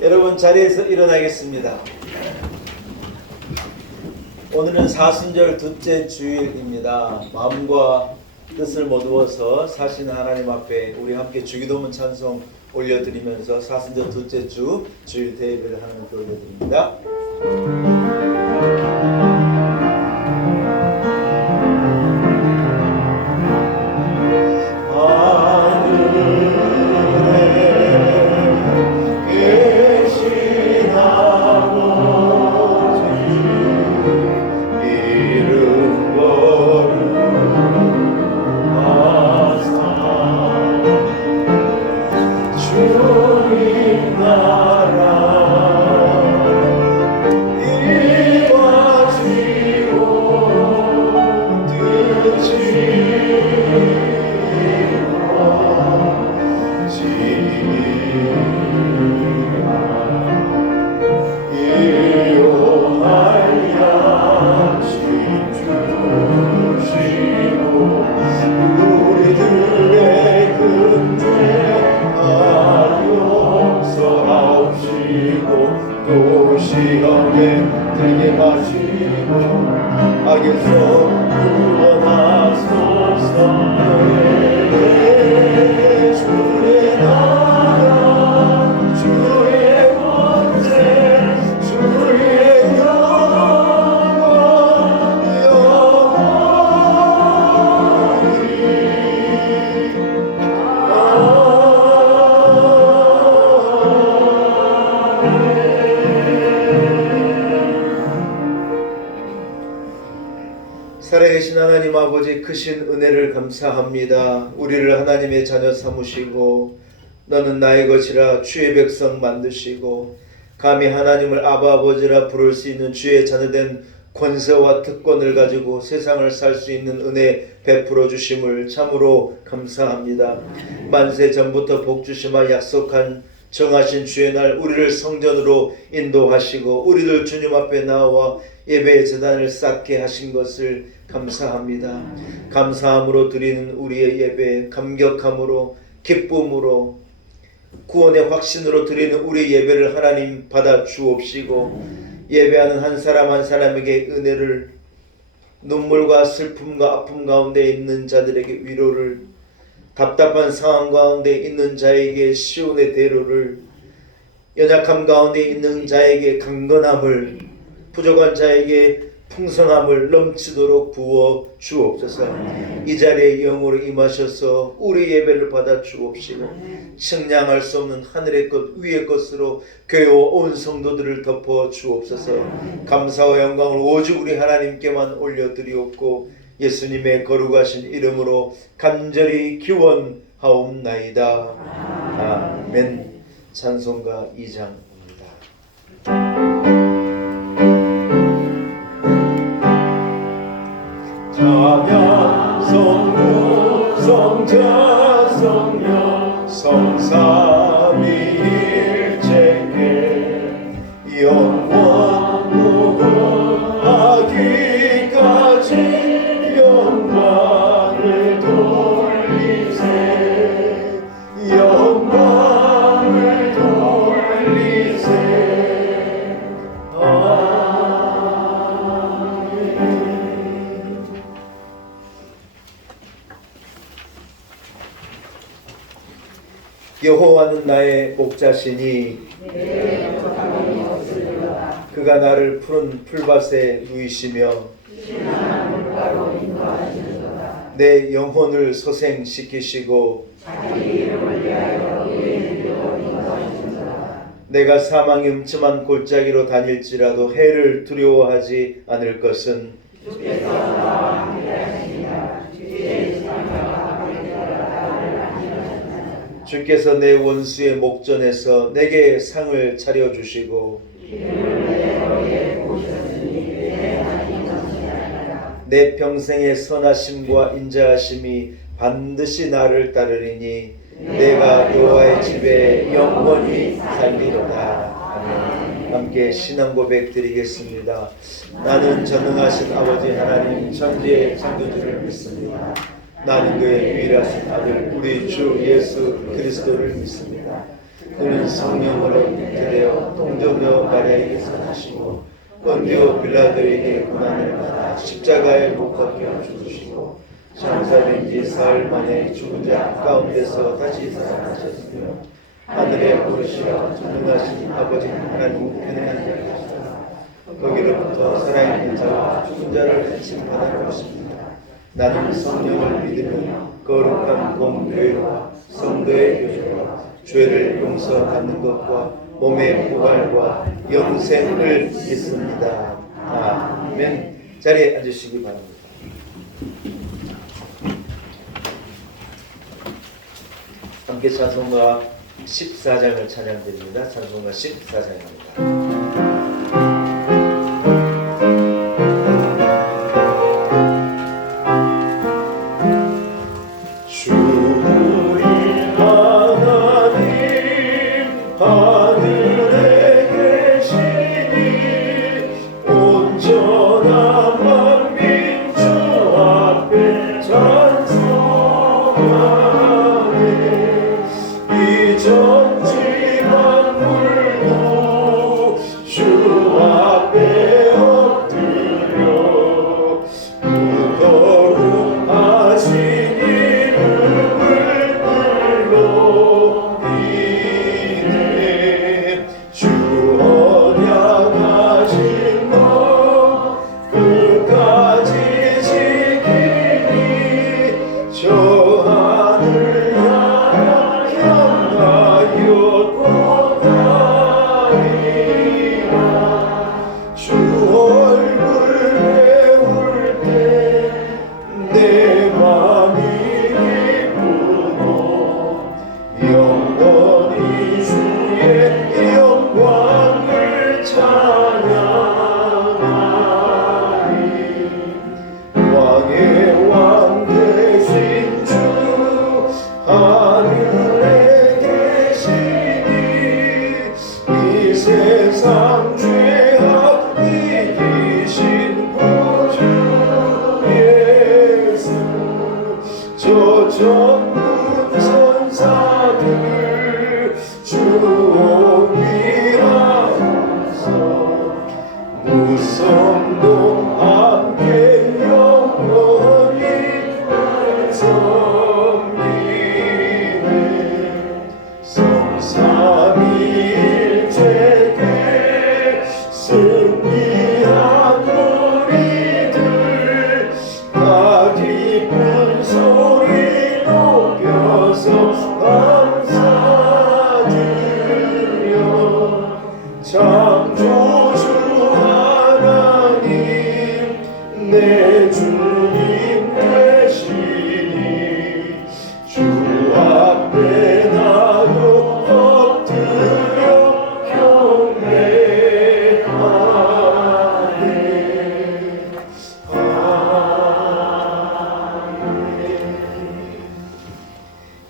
여러분 자리에서 일어나겠습니다. 오늘은 사순절 둘째 주일입니다. 마음과 뜻을 모두어서 사신 하나님 앞에 우리 함께 주기도문 찬송 올려드리면서 사순절 둘째 주일 대예배를 하나님께 올려드립니다. 살아계신 하나님 아버지 크신 은혜를 감사합니다. 우리를 하나님의 자녀 삼으시고 너는 나의 것이라 주의 백성 만드시고 감히 하나님을 아바 아버지라 부를 수 있는 주의 자녀된 권세와 특권을 가지고 세상을 살 수 있는 은혜 베풀어 주심을 참으로 감사합니다. 만세 전부터 복 주심을 약속한 정하신 주의 날 우리를 성전으로 인도하시고 우리들 주님 앞에 나와 예배의 제단을 쌓게 하신 것을 감사합니다. 감사함으로 드리는 우리의 예배, 감격함으로 기쁨으로 구원의 확신으로 드리는 우리의 예배를 하나님 받아 주옵시고 예배하는 한 사람 한 사람에게 은혜를, 눈물과 슬픔과 아픔 가운데 있는 자들에게 위로를, 답답한 상황 가운데 있는 자에게 시온의 대로를, 연약함 가운데 있는 자에게 강건함을, 부족한 자에게 풍성함을 넘치도록 부어 주옵소서. 이 자리에 영으로 임하셔서 우리 예배를 받아 주옵시고 측량할 수 없는 하늘의 것 위의 것으로 교회와 온 성도들을 덮어 주옵소서. 감사와 영광을 오직 우리 하나님께만 올려드리옵고 예수님의 거룩하신 이름으로 간절히 기원하옵나이다. 아멘. 찬송가 2장입니다. 자명 성부 성자 성령 성삼위일체계 영원 무궁하기까지 영광을 돌리세 영광을 돌리세. 여호와는 나의 목자시니 그가 나를 푸른 풀밭에 누이시며 내 영혼을 소생시키시고 내가 사망의 음침한 골짜기로 다닐지라도 해를 두려워하지 않을 것은 주께서 내 원수의 목전에서 내게 상을 차려주시고 내 평생의 선하심과 인자하심이 반드시 나를 따르리니 내가 여호와의 집에 영원히 살리로다. 아멘. 함께 신앙 고백 드리겠습니다. 나는 전능하신 아버지 하나님 천지의 창조주를 믿습니다. 나는 그의 유일하신 아들 우리 주 예수 그리스도를 믿습니다. 그는 성령으로 잉태되어 동정녀 마리아에게서 나시고 본디오 빌라도에게 고난을 받아 십자가에 못 박혀 죽으시고 장사된 지 사흘 만에 죽은 자 가운데서 다시 살아나셨으며 하늘에 오르시어 전능하신 아버지 하나님 우편에 앉으셨다. 거기로부터 살아있는 자와 죽은 자를 같이 받아보십니다. 나는 성령을 믿으며 거룩한 공교회와 성도의 교제와 죄를 용서받는 것과 몸의 부활과 영생을 믿습니다. 아멘. 자리에 앉으시기 바랍니다. 함께 찬송가 14장을 찬양드립니다. 찬송가 14장입니다.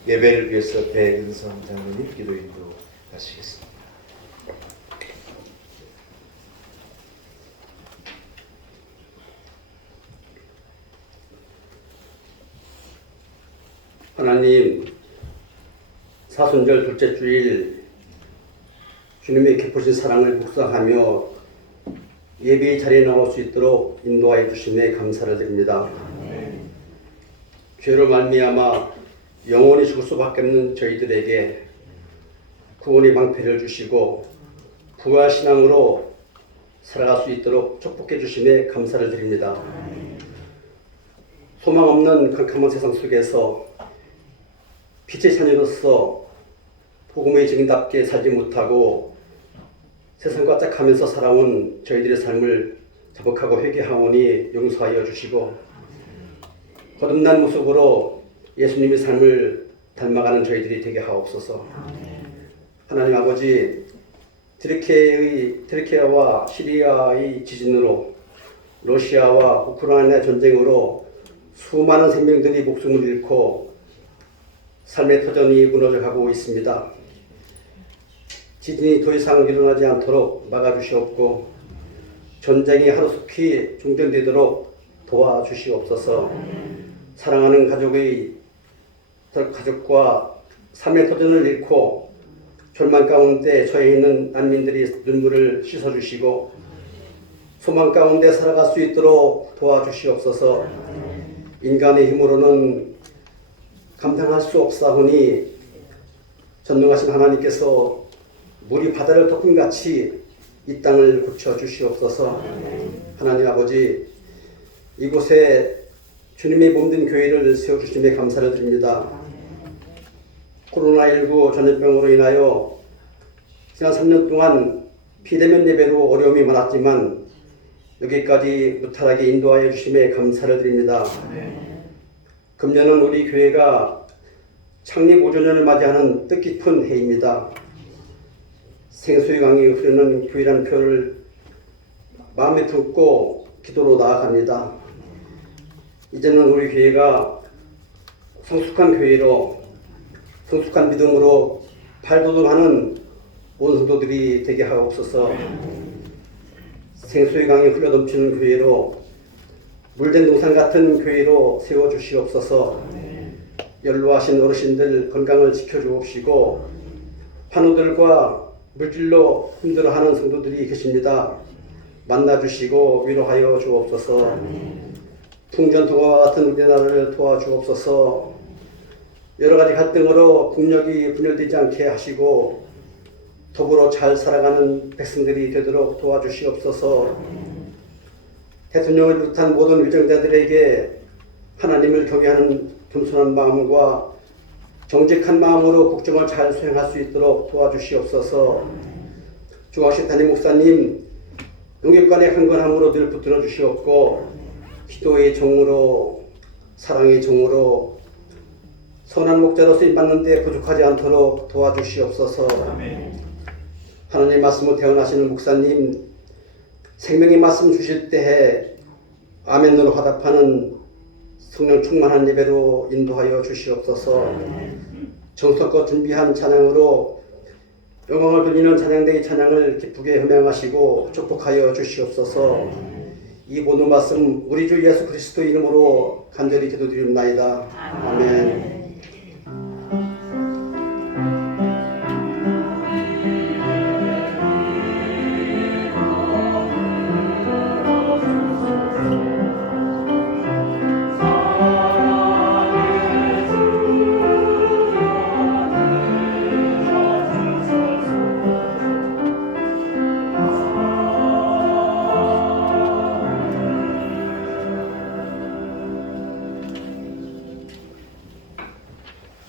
예배를 위해서 배은성 장로님 기도 인도하시겠습니다. 하나님, 사순절 둘째 주일 주님의 깊으신 사랑을 묵상하며 예배의 자리에 나올 수 있도록 인도하여 주심에 감사를 드립니다. 죄로 말미암아 영원히 죽을 수밖에 없는 저희들에게 구원의 방패를 주시고 부활 신앙으로 살아갈 수 있도록 축복해 주심에 감사를 드립니다. 소망 없는 캄캄한 세상 속에서 빛의 자녀로서 복음의 증인답게 살지 못하고 세상과 짝하면서 살아온 저희들의 삶을 자복하고 회개하오니 용서하여 주시고 거듭난 모습으로 예수님의 삶을 닮아가는 저희들이 되게 하옵소서. 하나님 아버지, 트르키아와 시리아의 지진으로 러시아와 우크라이나 전쟁으로 수많은 생명들이 목숨을 잃고 삶의 터전이 무너져가고 있습니다. 지진이 더 이상 일어나지 않도록 막아주시옵고 전쟁이 하루속히 중단되도록 도와주시옵소서. 사랑하는 가족과 삶의 터전을 잃고 절망 가운데 처해 있는 난민들이 눈물을 씻어주시고 소망 가운데 살아갈 수 있도록 도와주시옵소서. 인간의 힘으로는 감당할 수 없사오니 전능하신 하나님께서 물이 바다를 덮음같이 이 땅을 고쳐주시옵소서. 하나님 아버지, 이곳에 주님의 몸된 교회를 세워주심에 감사를 드립니다. 코로나19 전염병으로 인하여 지난 3년 동안 비대면 예배로 어려움이 많았지만 여기까지 무탈하게 인도하여 주심에 감사를 드립니다. 금년은 우리 교회가 창립 5주년을 맞이하는 뜻깊은 해입니다. 생수의 강이 흐르는 교회라는 표를 마음에 품고 기도로 나아갑니다. 이제는 우리 교회가 성숙한 교회로 성숙한 믿음으로 발돋움하는 온 성도들이 되게 하옵소서. 생수의 강이 흘러넘치는 교회로 물된 동산 같은 교회로 세워주시옵소서. 연로하신 어르신들 건강을 지켜주옵시고 환우들과 물질로 힘들어하는 성도들이 계십니다. 만나주시고 위로하여 주옵소서. 풍전통화와 같은 우리나라를 도와주옵소서. 여러가지 갈등으로 국력이 분열되지 않게 하시고 더불어 잘 살아가는 백성들이 되도록 도와주시옵소서. 대통령을 비롯한 모든 위정자들에게 하나님을 경외하는 겸손한 마음과 정직한 마음으로 국정을 잘 수행할 수 있도록 도와주시옵소서. 중앙식 담임 목사님 영육간의 강건함으로 늘 붙들어 주시옵고 기도의 종으로 사랑의 종으로 선한 목자로 쓰임받는 데 부족하지 않도록 도와주시옵소서. 하나님의 말씀을 태어나시는 목사님 생명의 말씀 주실 때에 아멘으로 화답하는 성령 충만한 예배로 인도하여 주시옵소서. 정성껏 준비한 찬양으로 영광을 돌리는 찬양대의 찬양을 기쁘게 음향하시고 축복하여 주시옵소서. 이 모든 말씀 우리 주 예수 그리스도 이름으로 간절히 기도드립나이다. 아멘.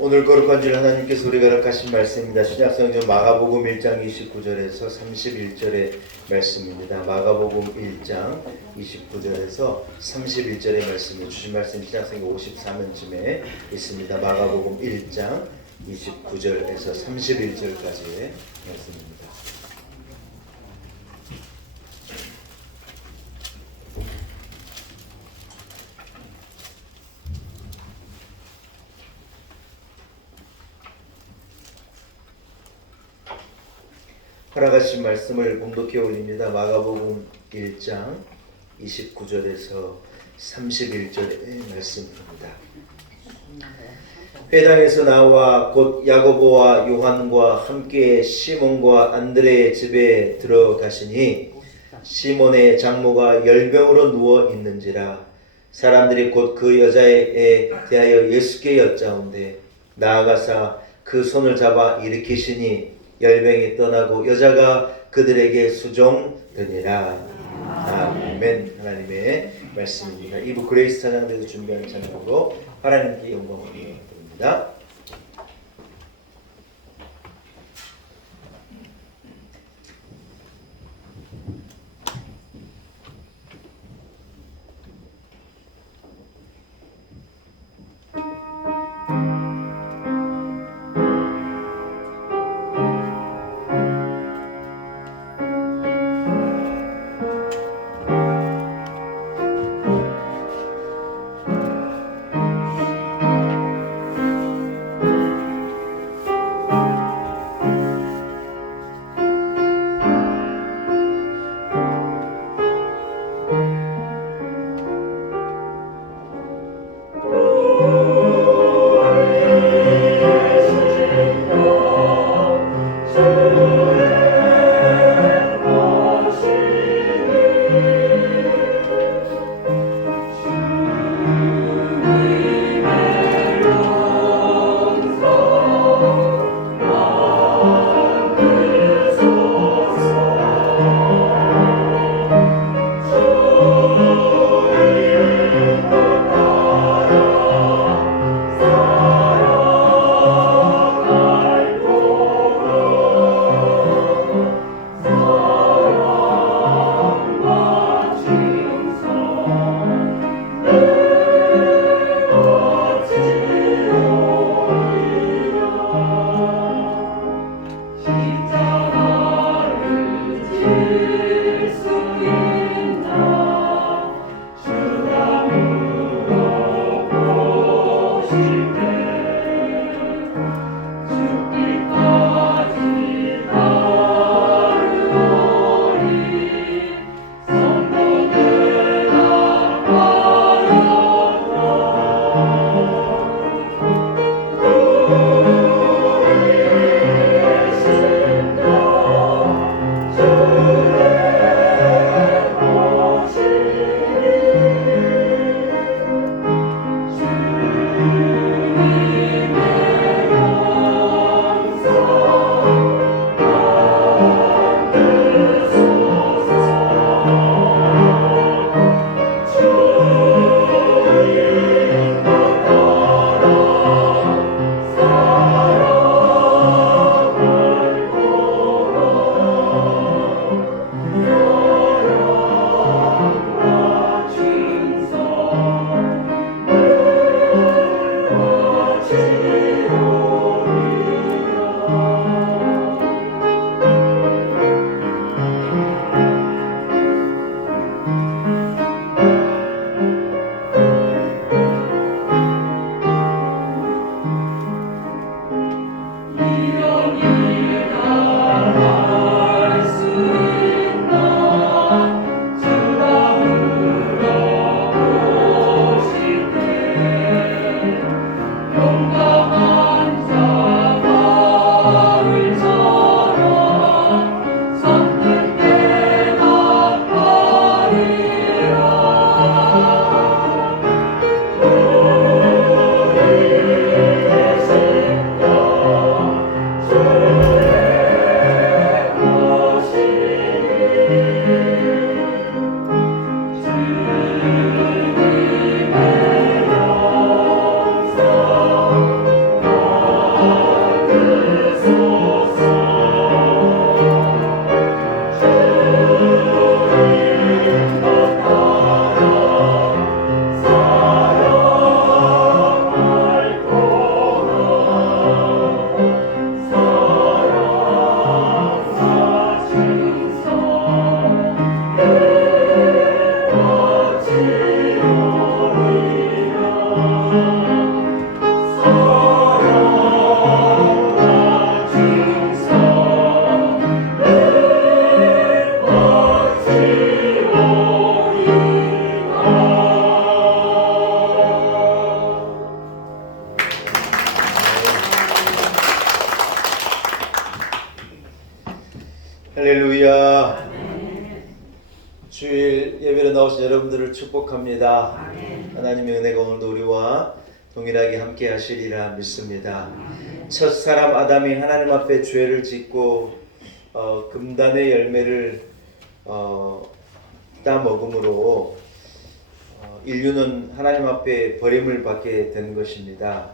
오늘 거룩한 줄 하나님께서 우리가 허락하신 말씀입니다. 신약성경 마가복음 1장 29절에서 31절의 말씀입니다. 마가복음 1장 29절에서 31절의 말씀을 주신 말씀 신약성경 54면쯤에 있습니다. 마가복음 1장 29절에서 31절까지의 말씀입니다. 허락하신 말씀을 봉독해 올립니다. 마가복음 1장 29절에서 31절의 말씀입니다. 회당에서 나와 곧 야고보와 요한과 함께 시몬과 안드레의 집에 들어가시니 시몬의 장모가 열병으로 누워 있는지라. 사람들이 곧 그 여자에 대하여 예수께 여짜온대 나아가사 그 손을 잡아 일으키시니 열병이 떠나고 여자가 그들에게 수종되니라. 아멘. 하나님의 말씀입니다. 2부 그레이스 찬양대에서 준비하는 찬양으로 하나님께 영광을 드립니다. 할렐루야. 주일 예배로 나오신 여러분들을 축복합니다. 하나님의 은혜가 오늘도 우리와 동일하게 함께 하시리라 믿습니다. 첫 사람 아담이 하나님 앞에 죄를 짓고 금단의 열매를 따먹음으로 인류는 하나님 앞에 버림을 받게 된 것입니다.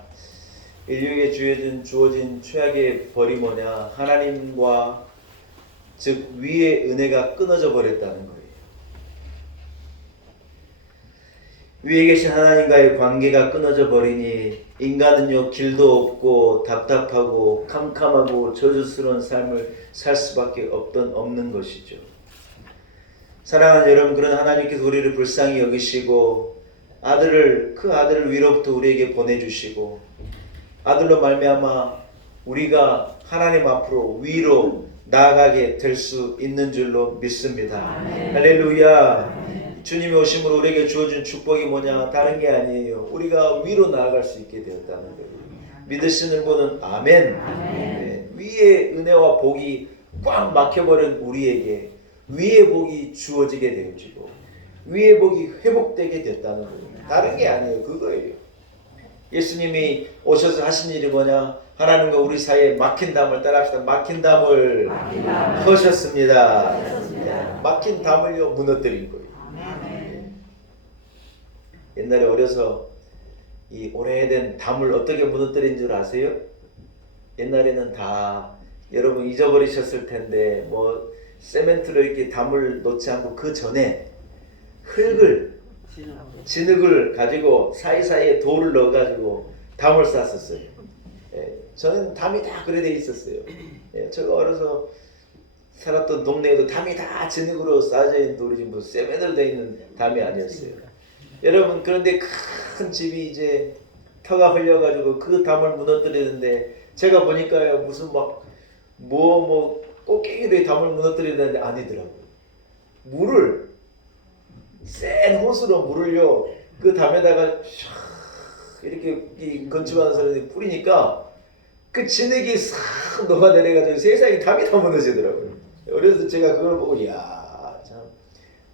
인류에게 주어진 최악의 벌이 뭐냐? 하나님과 즉 위의 은혜가 끊어져 버렸다는 거예요. 위에 계신 하나님과의 관계가 끊어져 버리니 인간은요 길도 없고 답답하고 캄캄하고 저주스러운 삶을 살 수밖에 없는 것이죠. 사랑하는 여러분, 그런 하나님께서 우리를 불쌍히 여기시고 그 아들을 위로부터 우리에게 보내주시고 아들로 말미암아 우리가 하나님 앞으로 위로 나아가게 될 수 있는 줄로 믿습니다. 할렐루야. 주님이 오심으로 우리에게 주어진 축복이 뭐냐? 다른 게 아니에요. 우리가 위로 나아갈 수 있게 되었다는 거예요. 믿으시는 분은 아멘. 네. 위의 은혜와 복이 꽉 막혀버린 우리에게 위의 복이 주어지게 되어지고 위의 복이 회복되게 됐다는 겁니다. 다른 게 아니에요. 그거예요. 예수님이 오셔서 하신 일이 뭐냐? 하나님과 우리 사이에 막힌 담을 따라합시다. 막힌 담을 허셨습니다. 막힌 담을요 무너뜨린 거예요. 옛날에 어려서 이 오래된 담을 어떻게 무너뜨린 줄 아세요? 옛날에는 다 여러분 잊어버리셨을 텐데 뭐 세멘트로 이렇게 담을 놓지 않고 그 전에 흙을 진흙을 가지고 사이사이에 돌을 넣어가지고 담을 쌌었어요. 예, 저는 담이 다 그래 돼 있었어요. 예, 제가 어려서 살았던 동네에도 담이 다 진흙으로 쌓여져 있는 돌이지 뭐 세멘트로 돼 있는 담이 아니었어요. 여러분 그런데 큰 집이 이제 터가 흘려가지고 그 담을 무너뜨리는데 제가 보니까요 무슨 막 뭐 꽃게기로 담을 무너뜨리는데 아니더라고요. 물을 센 호스로 물을요 그 담에다가 이렇게 이 건축하는 사람들이 뿌리니까 그 진흙이 싹 녹아내려가지고 세상에 담이 다 무너지더라고요. 그래서 제가 그걸 보고 이야 참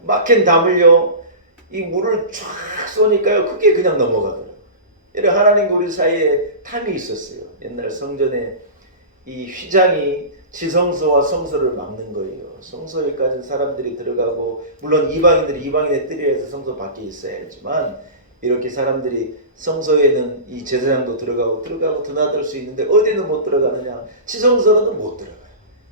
막힌 담을요 이 물을 쫙 쏘니까요 그게 그냥 넘어가더라고요. 이런 하나님과 우리 사이에 탐이 있었어요. 옛날 성전에 이 휘장이 지성소와 성소를 막는 거예요. 성소에까지는 사람들이 들어가고 물론 이방인의 뜰에서 성소 밖에 있어야 했지만 이렇게 사람들이 성소에는 이 제사장도 들어가고 드나들 수 있는데 어디는 못 들어가느냐? 지성소로는 못 들어가요.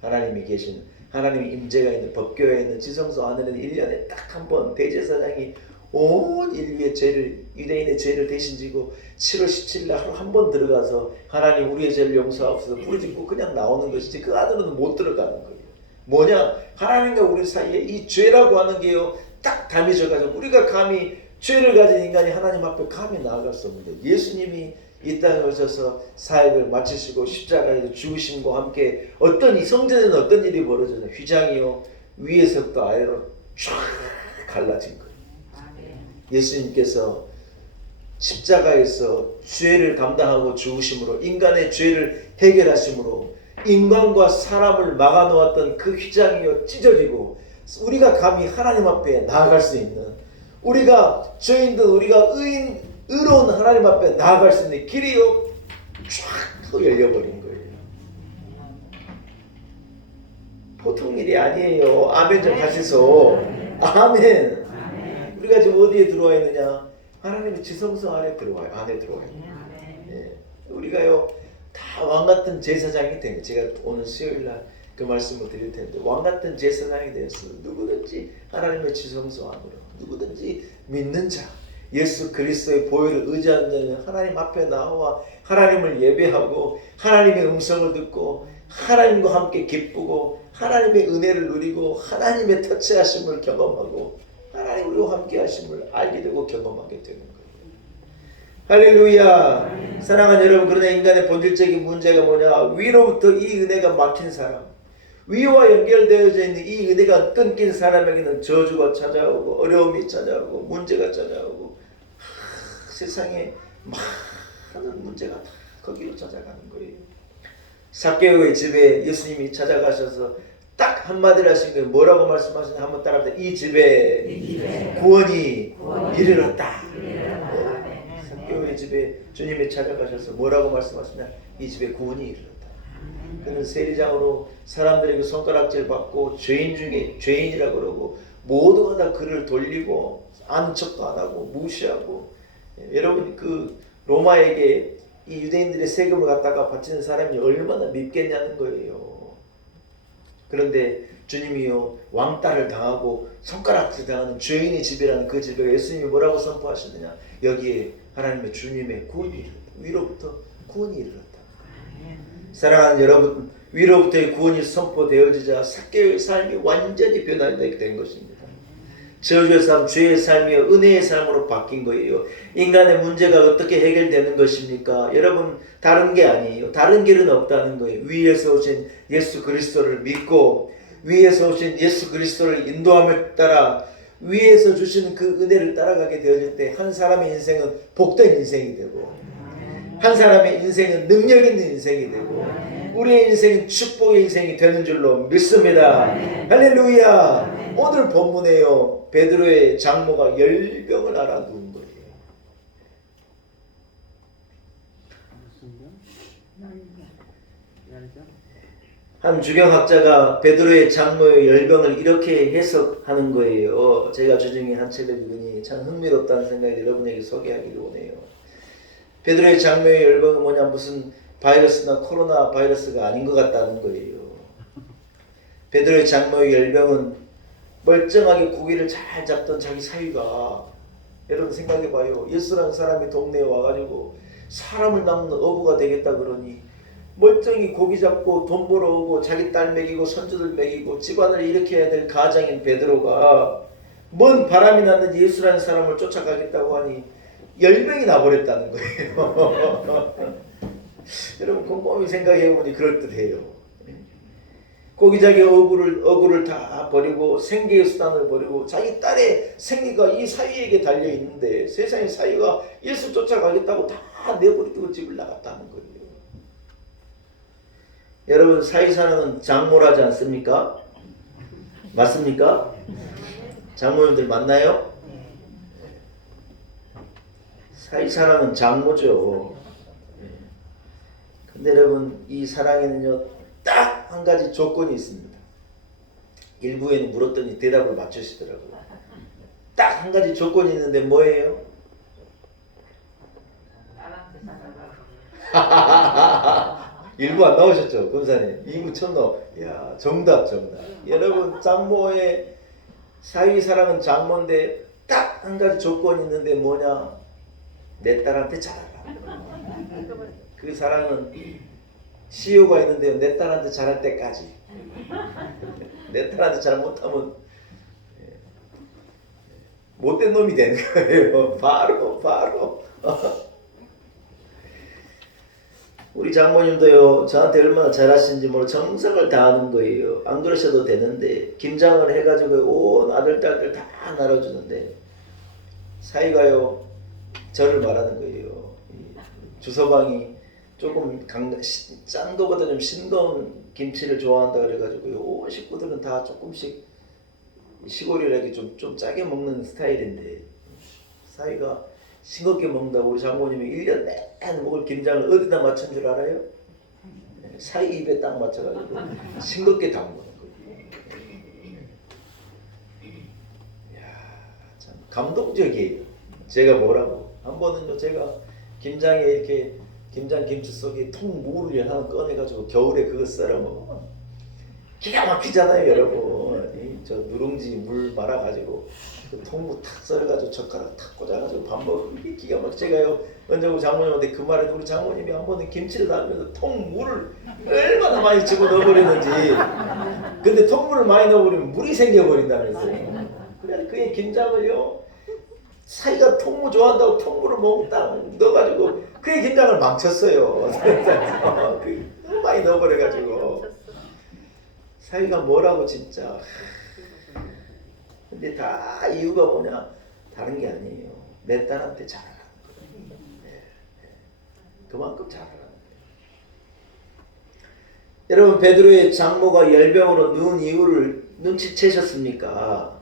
하나님이 계신 하나님의 임재가 있는 법궤에 있는 지성소 안에는 1년에 딱 한 번 대제사장이 온 인류의 죄를 유대인의 죄를 대신 지고 7월 17일 날 하루 한 번 들어가서 하나님 우리의 죄를 용서하옵소서 부르짖고 그냥 나오는 것이지 그 안으로는 못 들어가는 거예요. 뭐냐? 하나님과 우리 사이에 이 죄라고 하는 게요 딱 담겨져가지고 우리가 감히 죄를 가진 인간이 하나님 앞에 감히 나아갈 수 없는데 예수님이 이 땅에 오셔서 사역을 마치시고 십자가에서 죽으심과 함께 어떤 이 성전에는 어떤 일이 벌어졌냐? 휘장이요 위에서부터 아래로 쫙 갈라진 거예요. 예수님께서 십자가에서 죄를 감당하고 죽으심으로 인간의 죄를 해결하심으로 인간과 사람을 막아놓았던 그 휘장이요 찢어지고 우리가 감히 하나님 앞에 나아갈 수 있는 우리가 죄인들 우리가 의로운 하나님 앞에 나아갈 수 있는 길이요 쫙 열려버린 거예요. 보통 일이 아니에요. 아멘 좀 하시소. 아멘. 우리가 지금 어디에 들어와 있느냐? 하나님의 지성소 안에 들어와요. 안에 들어와요. 예. 우리가요 다 왕같은 제사장이 된 거예요. 제가 오늘 수요일날 그 말씀을 드릴 텐데 왕같은 제사장이 되었어. 누구든지 하나님의 지성소 안으로 누구든지 믿는 자 예수 그리스도의 보혈을 의지하는 자는 하나님 앞에 나와 하나님을 예배하고 하나님의 음성을 듣고 하나님과 함께 기쁘고 하나님의 은혜를 누리고 하나님의 터치하심을 경험하고 하나님 우리와 함께 하심을 알게 되고 경험하게 되는 거예요. 할렐루야. 사랑하는 여러분 그러나 인간의 본질적인 문제가 뭐냐? 위로부터 이 은혜가 막힌 사람 위와 연결되어져 있는 이 은혜가 끊긴 사람에게는 저주가 찾아오고 어려움이 찾아오고 문제가 찾아오고 세상에 많은 문제가 다 거기로 찾아가는 거예요. 삭개오의 집에 예수님이 찾아가셔서 딱 한마디를 하신 거예요. 뭐라고 말씀하시냐 한번 따라합시다. 이 집에 구원이 이르렀다. 삭개오의 집에 주님이 찾아가셔서 뭐라고 말씀하시냐 이 집에 구원이 이르렀다. 그는 세리장으로 사람들에게 손가락질 받고 죄인 중에 죄인이라고 그러고 모두가 다 그를 돌리고 아는 척도 안 하고 무시하고 여러분 그 로마에게 이 유대인들의 세금을 갖다가 바치는 사람이 얼마나 밉겠냐는 거예요. 그런데 주님이요 왕따를 당하고 손가락질 당하는 죄인의 집이라는 그 집에 예수님이 뭐라고 선포하시느냐 여기에 하나님의 주님의 구원이 이르렀다. 위로부터 구원이 이르렀다. 사랑하는 여러분 위로부터의 구원이 선포되어지자 삭개오의 삶이 완전히 변화되게 된 것입니다. 저주의 삶, 죄의 삶이요 은혜의 삶으로 바뀐 거예요. 인간의 문제가 어떻게 해결되는 것입니까? 여러분 다른 게 아니에요. 다른 길은 없다는 거예요. 위에서 오신 예수 그리스도를 믿고 위에서 오신 예수 그리스도를 인도함을 따라 위에서 주시는 그 은혜를 따라가게 되어질 때 한 사람의 인생은 복된 인생이 되고 한 사람의 인생은 능력 있는 인생이 되고 우리의 인생이 축복의 인생이 되는 줄로 믿습니다. 할렐루야. 오늘 본문에요, 베드로의 장모가 열병을 알아두은 거예요. 한 주경학자가 베드로의 장모의 열병을 이렇게 해석하는 거예요. 제가 주중에 한 책을 읽으니 참 흥미롭다는 생각이 여러분에게 소개하기를 원해요. 베드로의 장모의 열병은 뭐냐, 무슨 바이러스나 코로나 바이러스가 아닌 것 같다는 거예요. 베드로의 장모의 열병은 멀쩡하게 고기를 잘 잡던 자기 사위가, 여러분 생각해봐요. 예수라는 사람이 동네에 와가지고 사람을 낚는 어부가 되겠다 그러니 멀쩡히 고기 잡고 돈 벌어오고 자기 딸 먹이고 선주들 먹이고 집안을 일으켜야 될 가장인 베드로가 뭔 바람이 났는지 예수라는 사람을 쫓아가겠다고 하니 열병이 나버렸다는 거예요. 여러분 곰곰이 생각해보니 그럴듯해요. 고기자기 어구를 다 버리고 생계의 수단을 버리고 자기 딸의 생기가 이 사위에게 달려있는데 세상의 사위가 예수 쫓아가겠다고 다 내버리고 집을 나갔다는 거예요. 여러분 사위사랑은 장모라지 않습니까? 맞습니까? 장모님들 맞나요? 사위사랑은 장모죠. 근데 여러분 이 사랑에는요 딱 한 가지 조건이 있습니다. 일부에는 물었더니 대답을 맞추시더라고요. 딱 한 가지 조건이 있는데 뭐예요? 일부 안 나오셨죠, 검사님? 2부 첫 나오. 야, 정답. 여러분 장모의 사위 사랑은 장모인데 딱 한 가지 조건이 있는데 뭐냐? 내 딸한테 잘하라. 그 사랑은 CEO가 있는데요, 내 딸한테 잘할 때까지. 내 딸한테 잘 못하면 못된 놈이 되는 거예요. 바로. 우리 장모님도요 저한테 얼마나 잘하시는지 모르고 정성을 다하는 거예요. 안 그러셔도 되는데 김장을 해가지고 온 아들 딸들 다 나눠주는데 사위가요 저를 말하는 거예요. 주서방이 조금 짠 거보다 좀 싱거운 김치를 좋아한다 그래가지고요 온 식구들은 다 조금씩 시골이라기 좀 짜게 먹는 스타일인데 사위가 싱겁게 먹는다고 우리 장모님이 1년 내내 먹을 김장을 어디다 맞춘 줄 알아요? 사위 입에 딱 맞춰가지고 싱겁게 담그는 거예요. 이야, 참 감동적이에요. 제가 뭐라고? 한 번은요 제가 김장에 이렇게 김장 김치 속에 통무를 하나 꺼내가지고 겨울에 그거 썰어 먹으면 기가 막히잖아요, 여러분. 저 누룽지 물 말아가지고 그 통무 탁 썰어가지고 젓가락 탁 꽂아가지고 밥 먹으면 이게 기가 막. 제가요 언제 우리 장모님한테 그 말에 우리 장모님이 한 번은 김치를 담으면서 통물을 얼마나 많이 집어 넣어버리는지. 근데 통물을 많이 넣어버리면 물이 생겨버린다면서요. 그래 그의 김장을요 사이가 통무 좋아한다고 통무를 몽땅 넣어가지고 그의 김장을 망쳤어요. 너무 많이 넣어버려가지고 사이가 뭐라고 진짜. 근데 다 이유가 뭐냐? 다른 게 아니에요. 내 딸한테 잘하라는 거예요. 그만큼 잘하라는 거예요. 여러분 베드로의 장모가 열병으로 누운 이유를 눈치채셨습니까?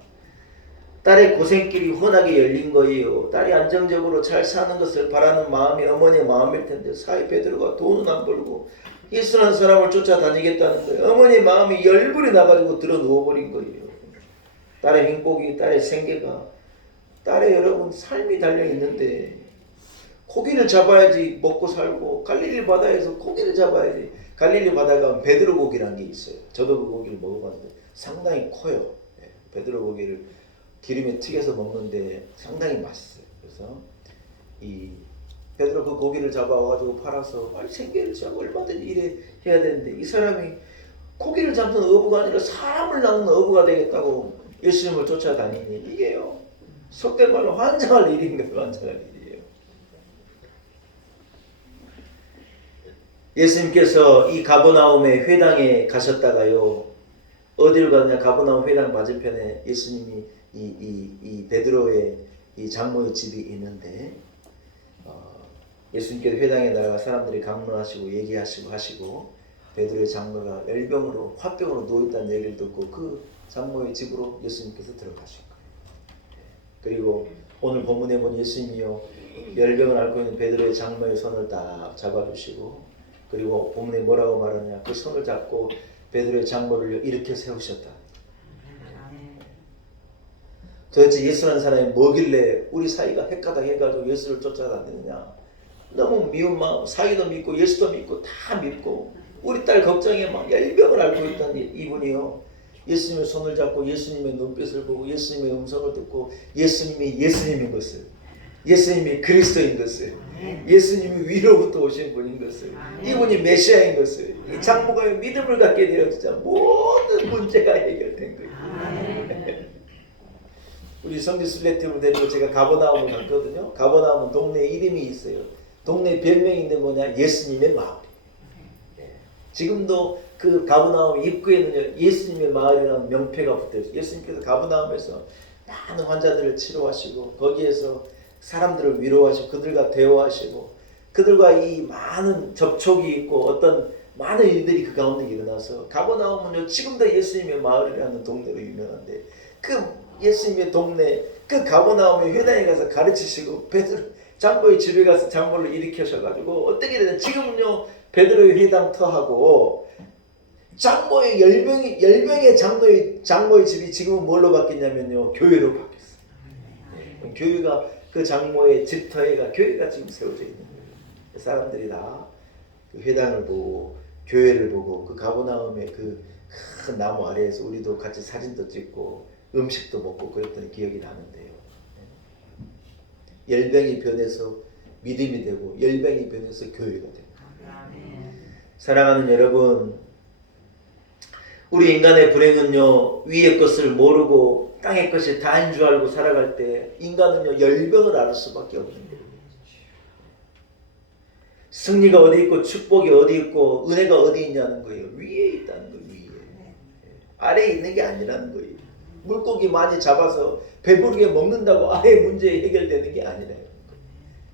딸의 고생길이 훤하게 열린 거예요. 딸이 안정적으로 잘 사는 것을 바라는 마음이 어머니의 마음일 텐데 사위 베드로가 돈은 안 벌고 예수라는 사람을 쫓아다니겠다는 거예요. 어머니의 마음이 열불이 나가지고 들어 누워버린 거예요. 딸의 행복이, 딸의 생계가, 딸의 여러분 삶이 달려있는데 고기를 잡아야지 먹고 살고 갈릴리 바다에서 고기를 잡아야지. 갈릴리 바다에 가면 베드로 고기라는 게 있어요. 저도 그 고기를 먹어봤는데 상당히 커요. 베드로 고기를 기름에 튀겨서 먹는데 상당히 맛있어요. 그래서 이 베드로 그 고기를 잡아와가지고 팔아서 생계를 잡고 얼마든지 일해야 되는데 이 사람이 고기를 잡는 어부가 아니라 사람을 낚는 어부가 되겠다고 예수님을 쫓아다니니 이게요 속된 말로 환장할 일인 거예요. 환장할 일이에요. 예수님께서 이 가버나움의 회당에 가셨다가요 어디를 가느냐 가버나움 회당 맞은편에 예수님이 이 베드로의 이 장모의 집이 있는데 예수님께서 회당에 나가 사람들이 강론하시고 얘기하시고 하시고 베드로의 장모가 열병으로 화병으로 누워있다는 얘기를 듣고 그 장모의 집으로 예수님께서 들어가신 거예요. 그리고 오늘 본문에 보니 예수님이요 열병을 앓고 있는 베드로의 장모의 손을 딱 잡아주시고, 그리고 본문에 뭐라고 말하느냐, 그 손을 잡고 베드로의 장모를 일으켜 세우셨다. 도대체 예수라는 사람이 뭐길래 우리 사이가 헷가닥 해가지고 예수를 쫓아다니느냐. 너무 미운 마음, 사이도 믿고 예수도 믿고 다 믿고 우리 딸 걱정에 막 열병을 앓고 있던 이분이요 예수님의 손을 잡고 예수님의 눈빛을 보고 예수님의 음성을 듣고 예수님이 예수님인 것을, 예수님이 그리스도인 것을, 예수님이 위로부터 오신 분인 것을, 이분이 메시아인 것을, 이 장모가 믿음을 갖게 되었자 모든 문제가 해결된 거예요. 우리 성지 순례팀을 데리고 제가 가버나움을 갔거든요. 가버나움은 동네 이름이 있어요. 동네 별명이 있는데 뭐냐, 예수님의 마을. 지금도 그 가버나움 입구에는 예수님의 마을이라는 명패가 붙어있어요. 예수님께서 가버나움에서 많은 환자들을 치료하시고 거기에서 사람들을 위로하시고 그들과 대화하시고 그들과 이 많은 접촉이 있고 어떤 많은 일들이 그 가운데 일어나서 가버나움은요 지금도 예수님의 마을이라는 동네로 유명한데, 그 예수님의 동네 그 가버나움의 회당에 가서 가르치시고 베드로 장모의 집에 가서 장모를 일으키셔가지고 어떻게 되냐, 지금은요 베드로의 회당터하고 장모의 열병의 장모의 집이 지금은 뭘로 바뀌냐면요 교회로 바뀌었어요. 교회가 그 장모의 집터에가 교회가 지금 세워져 있는 거예요. 사람들이 다 그 회당을 보고 교회를 보고 그 가버나움의 그 큰 나무 아래에서 우리도 같이 사진도 찍고 음식도 먹고 그랬던 기억이 나는데요. 열병이 변해서 믿음이 되고 열병이 변해서 교회가 되고. 사랑하는 여러분, 우리 인간의 불행은요 위의 것을 모르고 땅의 것이 다인 줄 알고 살아갈 때 인간은요 열병을 앓을 수밖에 없는 거예요. 승리가 어디 있고 축복이 어디 있고 은혜가 어디 있냐는 거예요. 위에 있다는 거예요. 위에. 아래에 있는 게 아니라는 거예요. 물고기 많이 잡아서 배부르게 먹는다고 아예 문제 해결되는 게 아니라요.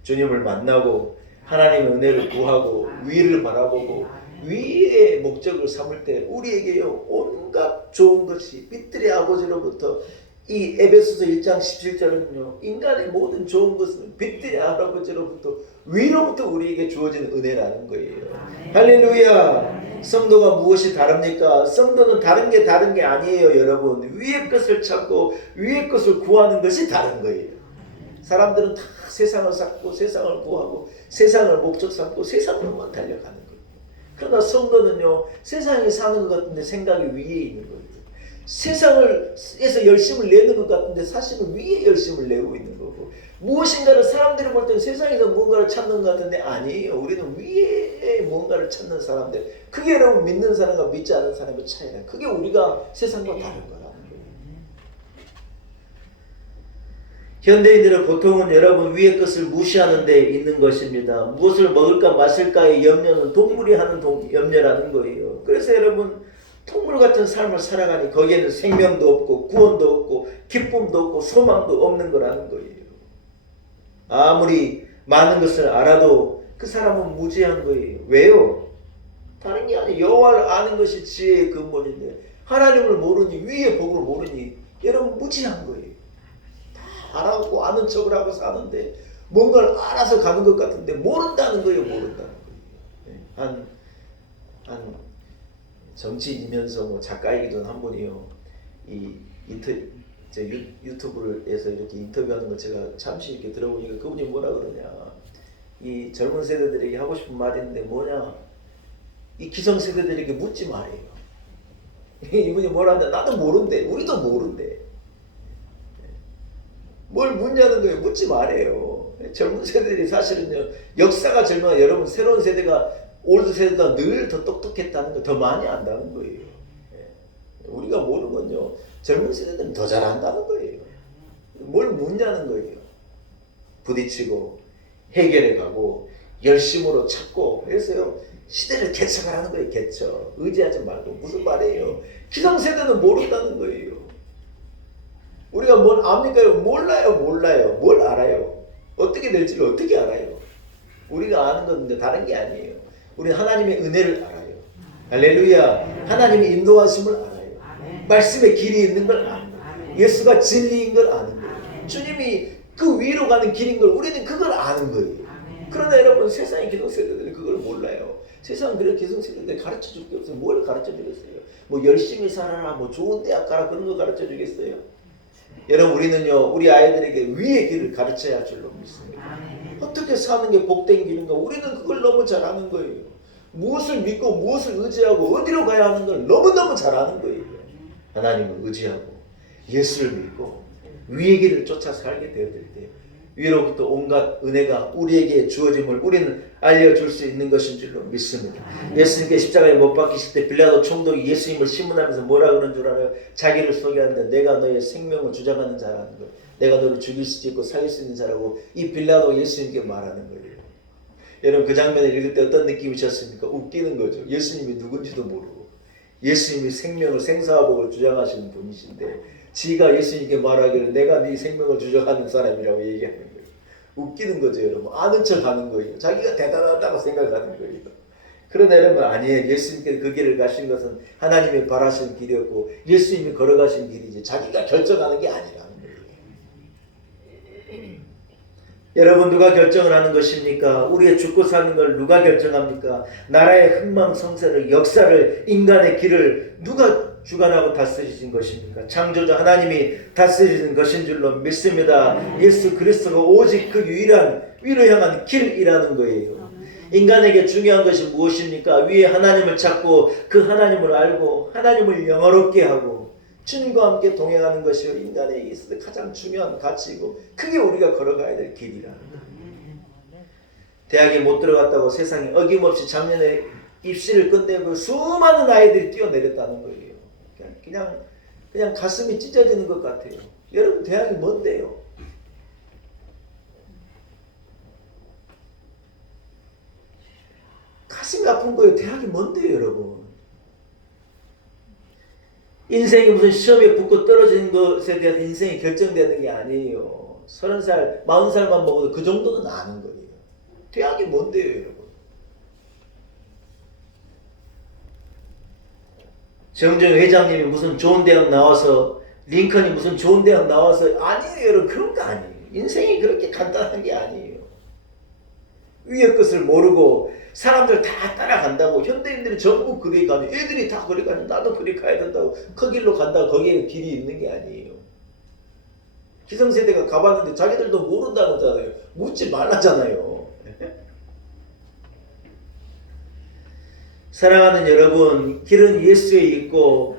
주님을 만나고 하나님의 은혜를 구하고 위를 바라보고 위의 목적을 삼을 때 우리에게요 온갖 좋은 것이 빛들의 아버지로부터, 이 에베소서 1장 17절은요 인간의 모든 좋은 것은 빛들의 아버지로부터 위로부터 우리에게 주어진 은혜라는 거예요. 할렐루야. 성도가 무엇이 다릅니까? 성도는 다른 게 아니에요. 여러분, 위의 것을 찾고 위의 것을 구하는 것이 다른 거예요. 사람들은 다 세상을 찾고 세상을 구하고 세상을 목적 삼고 세상으로만 달려가는 거예요. 그러나 성도는요 세상에 사는 것 같은데 생각이 위에 있는 거예요. 세상에서 열심을 내는 것 같은데 사실은 위에 열심을 내고 있는 거고, 무엇인가를 사람들이 볼 때는 세상에서 무언가를 찾는 것 같은데 아니에요. 우리는 위에 무언가를 찾는 사람들. 그게 여러분 믿는 사람과 믿지 않는 사람의 차이라. 그게 우리가 세상과 다른 거라는 거예요. 현대인들은 보통은 여러분 위의 것을 무시하는 데 있는 것입니다. 무엇을 먹을까 마실까의 염려는 동물이 하는 염려라는 거예요. 그래서 여러분 동물 같은 삶을 살아가니 거기에는 생명도 없고 구원도 없고 기쁨도 없고 소망도 없는 거라는 거예요. 아무리 많은 것을 알아도 그 사람은 무지한 거예요. 왜요? 다른 게 아니에요. 여호와를 아는 것이 지혜의 근본인데 하나님을 모르니 위의 복을 모르니 여러분 무지한 거예요. 다 알아갖고 아는 척을 하고 사는데 뭔가를 알아서 가는 것 같은데 모른다는 거예요. 모른다는 거예요. 한 정치인이면서 뭐 작가이기도 한 분이요. 유튜브에서 이렇게 인터뷰하는 거 제가 잠시 이렇게 들어보니까 그분이 뭐라 그러냐. 이 젊은 세대들에게 하고 싶은 말인데 뭐냐. 이 기성세대들에게 묻지 말아요. 이분이 뭐라 하냐. 나도 모른대. 우리도 모른대. 뭘 묻냐는 거예요. 묻지 말아요. 젊은 세대들이 사실은요. 역사가 젊어요. 여러분 새로운 세대가 올드 세대가 늘 더 똑똑했다는 거, 더 많이 안다는 거예요. 우리가 모르는 건요, 젊은 세대들은 더 잘한다는 거예요. 뭘 묻냐는 거예요. 부딪히고 해결해 가고 열심으로 찾고 그래서요 시대를 개척하라는 거예요. 개척. 의지하지 말고. 무슨 말이에요? 기성세대는 모른다는 거예요. 우리가 뭘 압니까? 몰라요. 뭘 알아요? 어떻게 될지를 어떻게 알아요? 우리가 아는 건데 다른 게 아니에요. 우리는 하나님의 은혜를 알아요. 할렐루야. 하나님이 인도하심을 알아요. 말씀의 길이 있는 걸 알아요. 예수가 진리인 걸 아는 거예요. 주님이 그 위로 가는 길인 걸 우리는 그걸 아는 거예요. 그러나 여러분 세상의 기독세대들은 그걸 몰라요. 세상은 그런 기독세대들 가르쳐 줄 게 없어요. 뭘 가르쳐 주겠어요? 뭐 열심히 살아라, 뭐 좋은 대학 가라 그런 거 가르쳐 주겠어요? 여러분 우리는요 우리 아이들에게 위의 길을 가르쳐야 할 줄로 믿습니다. 어떻게 사는 게 복된 길인가 우리는 그걸 너무 잘 아는 거예요. 무엇을 믿고 무엇을 의지하고 어디로 가야 하는 걸 너무너무 잘 아는 거예요. 하나님을 의지하고 예수를 믿고 위의 길을 쫓아 살게 되어질 때 위로부터 온갖 은혜가 우리에게 주어짐을 우리는 알려줄 수 있는 것인 줄로 믿습니다. 예수님께 십자가에 못 박히실 때 빌라도 총독이 예수님을 신문하면서 뭐라 그런 줄 알아요? 자기를 소개하는데 내가 너의 생명을 주장하는 자라는 거예요. 내가 너를 죽일 수도 있고 살릴 수 있는 자라고 이 빌라도 예수님께 말하는 거예요. 여러분 그 장면을 읽을 때 어떤 느낌이셨습니까? 웃기는 거죠. 예수님이 누군지도 모르고 예수님이 생명을 생사화복을 주장하시는 분이신데 지가 예수님께 말하기를 내가 네 생명을 주장하는 사람이라고 얘기하는 거예요. 웃기는 거죠 여러분. 아는 척 하는 거예요. 자기가 대단하다고 생각하는 거예요. 그러나 여러분 아니에요. 예수님께서 그 길을 가신 것은 하나님이 바라신 길이었고 예수님이 걸어가신 길이지 자기가 결정하는 게 아니라는 거예요. 여러분 누가 결정을 하는 것입니까? 우리의 죽고 사는 걸 누가 결정합니까? 나라의 흥망성쇠를 역사를 인간의 길을 누가 주관하고 다스리신 것입니까? 창조자 하나님이 다스리는 것인 줄로 믿습니다. 예수 그리스도가 오직 그 유일한 위로 향한 길이라는 거예요. 인간에게 중요한 것이 무엇입니까? 위에 하나님을 찾고 그 하나님을 알고 하나님을 영화롭게 하고 주님과 함께 동행하는 것이 인간에게 있어서 가장 중요한 가치이고 그게 우리가 걸어가야 될 길이라는 거예요. 대학에 못 들어갔다고 세상에 어김없이 작년에 입시를 끝내고 수많은 아이들이 뛰어내렸다는 거예요. 그냥 가슴이 찢어지는 것 같아요. 여러분 대학이 뭔데요? 가슴이 아픈 거예요. 대학이 뭔데요 여러분? 인생이 무슨 시험에 붙고 떨어지는 것에 대한 인생이 결정되는 게 아니에요. 30살, 40살만 먹어도 그 정도는 아는 거예요. 대학이 뭔데요 여러분? 정정 회장님이 무슨 좋은 대학 나와서 링컨이 무슨 좋은 대학 나와서 아니에요 여러분. 그런 거 아니에요. 인생이 그렇게 간단한 게 아니에요. 위의 것을 모르고 사람들 다 따라간다고 현대인들이 전부 그리 가니 애들이 다 그리 가니 나도 그리 가야 된다고 그 길로 간다고 거기에 길이 있는 게 아니에요. 기성세대가 가봤는데 자기들도 모른다는 거잖아요. 묻지 말라잖아요. 사랑하는 여러분, 길은 예수에 있고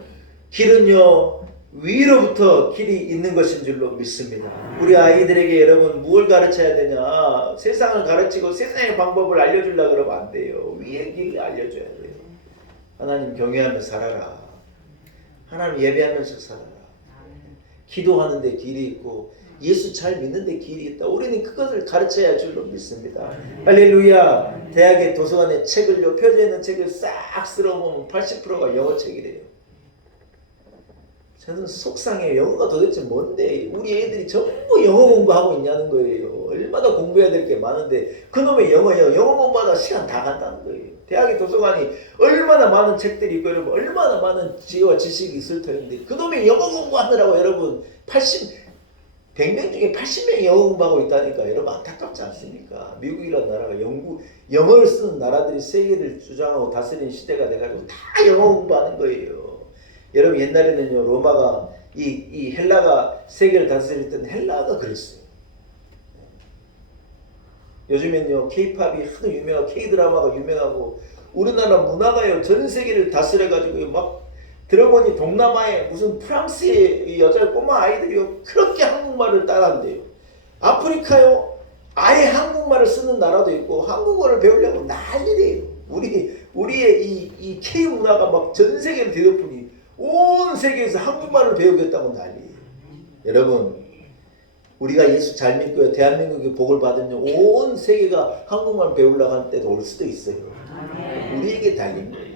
길은요 위로부터 길이 있는 것인 줄로 믿습니다. 우리 아이들에게 여러분 무엇을 가르쳐야 되냐? 세상을 가르치고 세상의 방법을 알려주려고 그러면 안 돼요. 위의 길을 알려줘야 돼요. 하나님 경외하며 살아라. 하나님 예배하면서 살아라. 기도하는 데 길이 있고 예수 잘 믿는 데 길이 있다. 우리는 그것을 가르쳐야 할 줄로 믿습니다. 할렐루야. 대학의 도서관에 책을요 펴져 있는 책을 싹 쓸어보면 80%가 영어 책이래요. 저는 속상해요. 영어가 도대체 뭔데? 우리 애들이 전부 영어 공부하고 있냐는 거예요. 얼마나 공부해야 될 게 많은데 그놈의 영어 공부하다 시간 다 간다는 거예요. 대학의 도서관이 얼마나 많은 책들이 있고 여러분 얼마나 많은 지혜와 지식이 있을 텐데 그놈의 영어 공부하느라고 여러분 100명 중에 80명이 영어 공부하고 있다니까 여러분 안타깝지 않습니까? 미국이라는 나라가 영어를 쓰는 나라들이 세계를 주장하고 다스리는 시대가 돼가지고 다 영어 공부하는 거예요. 여러분 옛날에는요 로마가 이 헬라가 세계를 다스릴 때는 헬라가 그랬어요. 요즘엔요 K-팝이 하도 유명하고 K-드라마가 유명하고 우리나라 문화가요 전 세계를 다스려가지고 막 들어보니 동남아에 무슨 프랑스의 여자 꼬마 아이들이요 그렇게 한국말을 따라한대요. 아프리카요 아예 한국말을 쓰는 나라도 있고 한국어를 배우려고 난리래요. 우리의 이 K 문화가 막 전 세계를 뒤덮으니 온 세계에서 한국말을 배우겠다고 난리예요. 여러분 우리가 예수 잘 믿고요 대한민국의 복을 받으면 온 세계가 한국말 배우려고 할 때도 올 수도 있어요. 우리에게 달린 거예요.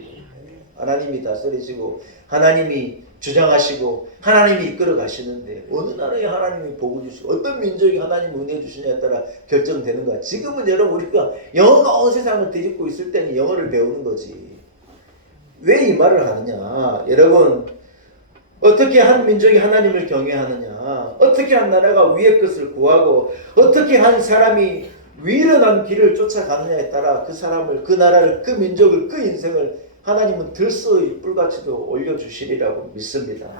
하나님이 다스리시고 하나님이 주장하시고 하나님이 이끌어 가시는데 어느 나라에 하나님이 복을 주시고 어떤 민족이 하나님이 은혜 주시냐에 따라 결정되는 거야. 지금은 여러분 우리가 영어가 온 세상을 뒤집고 있을 때는 영어를 배우는 거지. 왜 이 말을 하느냐? 여러분, 어떻게 한 민족이 하나님을 경외하느냐? 어떻게 한 나라가 위의 것을 구하고 어떻게 한 사람이 위련한 길을 쫓아가느냐에 따라 그 사람을, 그 나라를, 그 민족을, 그 인생을 하나님은 들소의 뿔같이도 올려주시리라고 믿습니다.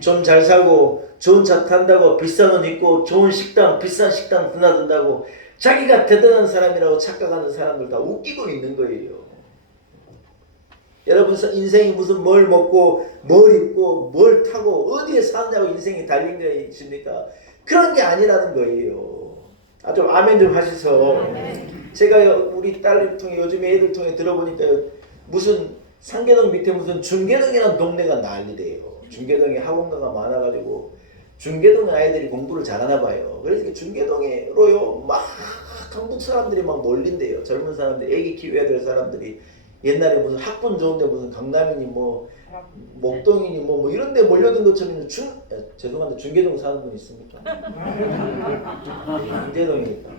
좀 잘 살고 좋은 차 탄다고 비싼 옷 입고 좋은 식당, 비싼 식당 드나든다고 자기가 대단한 사람이라고 착각하는 사람들 다 웃기고 있는 거예요. 여러분 인생이 무슨 뭘 먹고 뭘 입고 뭘 타고 어디에 사느냐고 인생이 달린 것입니까? 그런 게 아니라는 거예요. 좀 아멘 좀 하시소. 제가 우리 딸을 통해 요즘에 애들 통해 들어보니까 무슨 상계동 밑에 무슨 중계동이라는 동네가 난리래요. 중계동에 학원가가 많아가지고 중계동 아이들이 공부를 잘하나 봐요. 그래서 중계동으로요 막 한국 사람들이 막 몰린대요. 젊은 사람들, 애기 키워야 될 사람들이 옛날에 무슨 학군 좋은데 무슨 강남이니 뭐 목동이니 뭐 이런 데 몰려든 것처럼 죄송한데 중계동 사는 분 있습니까? 중계동이니까.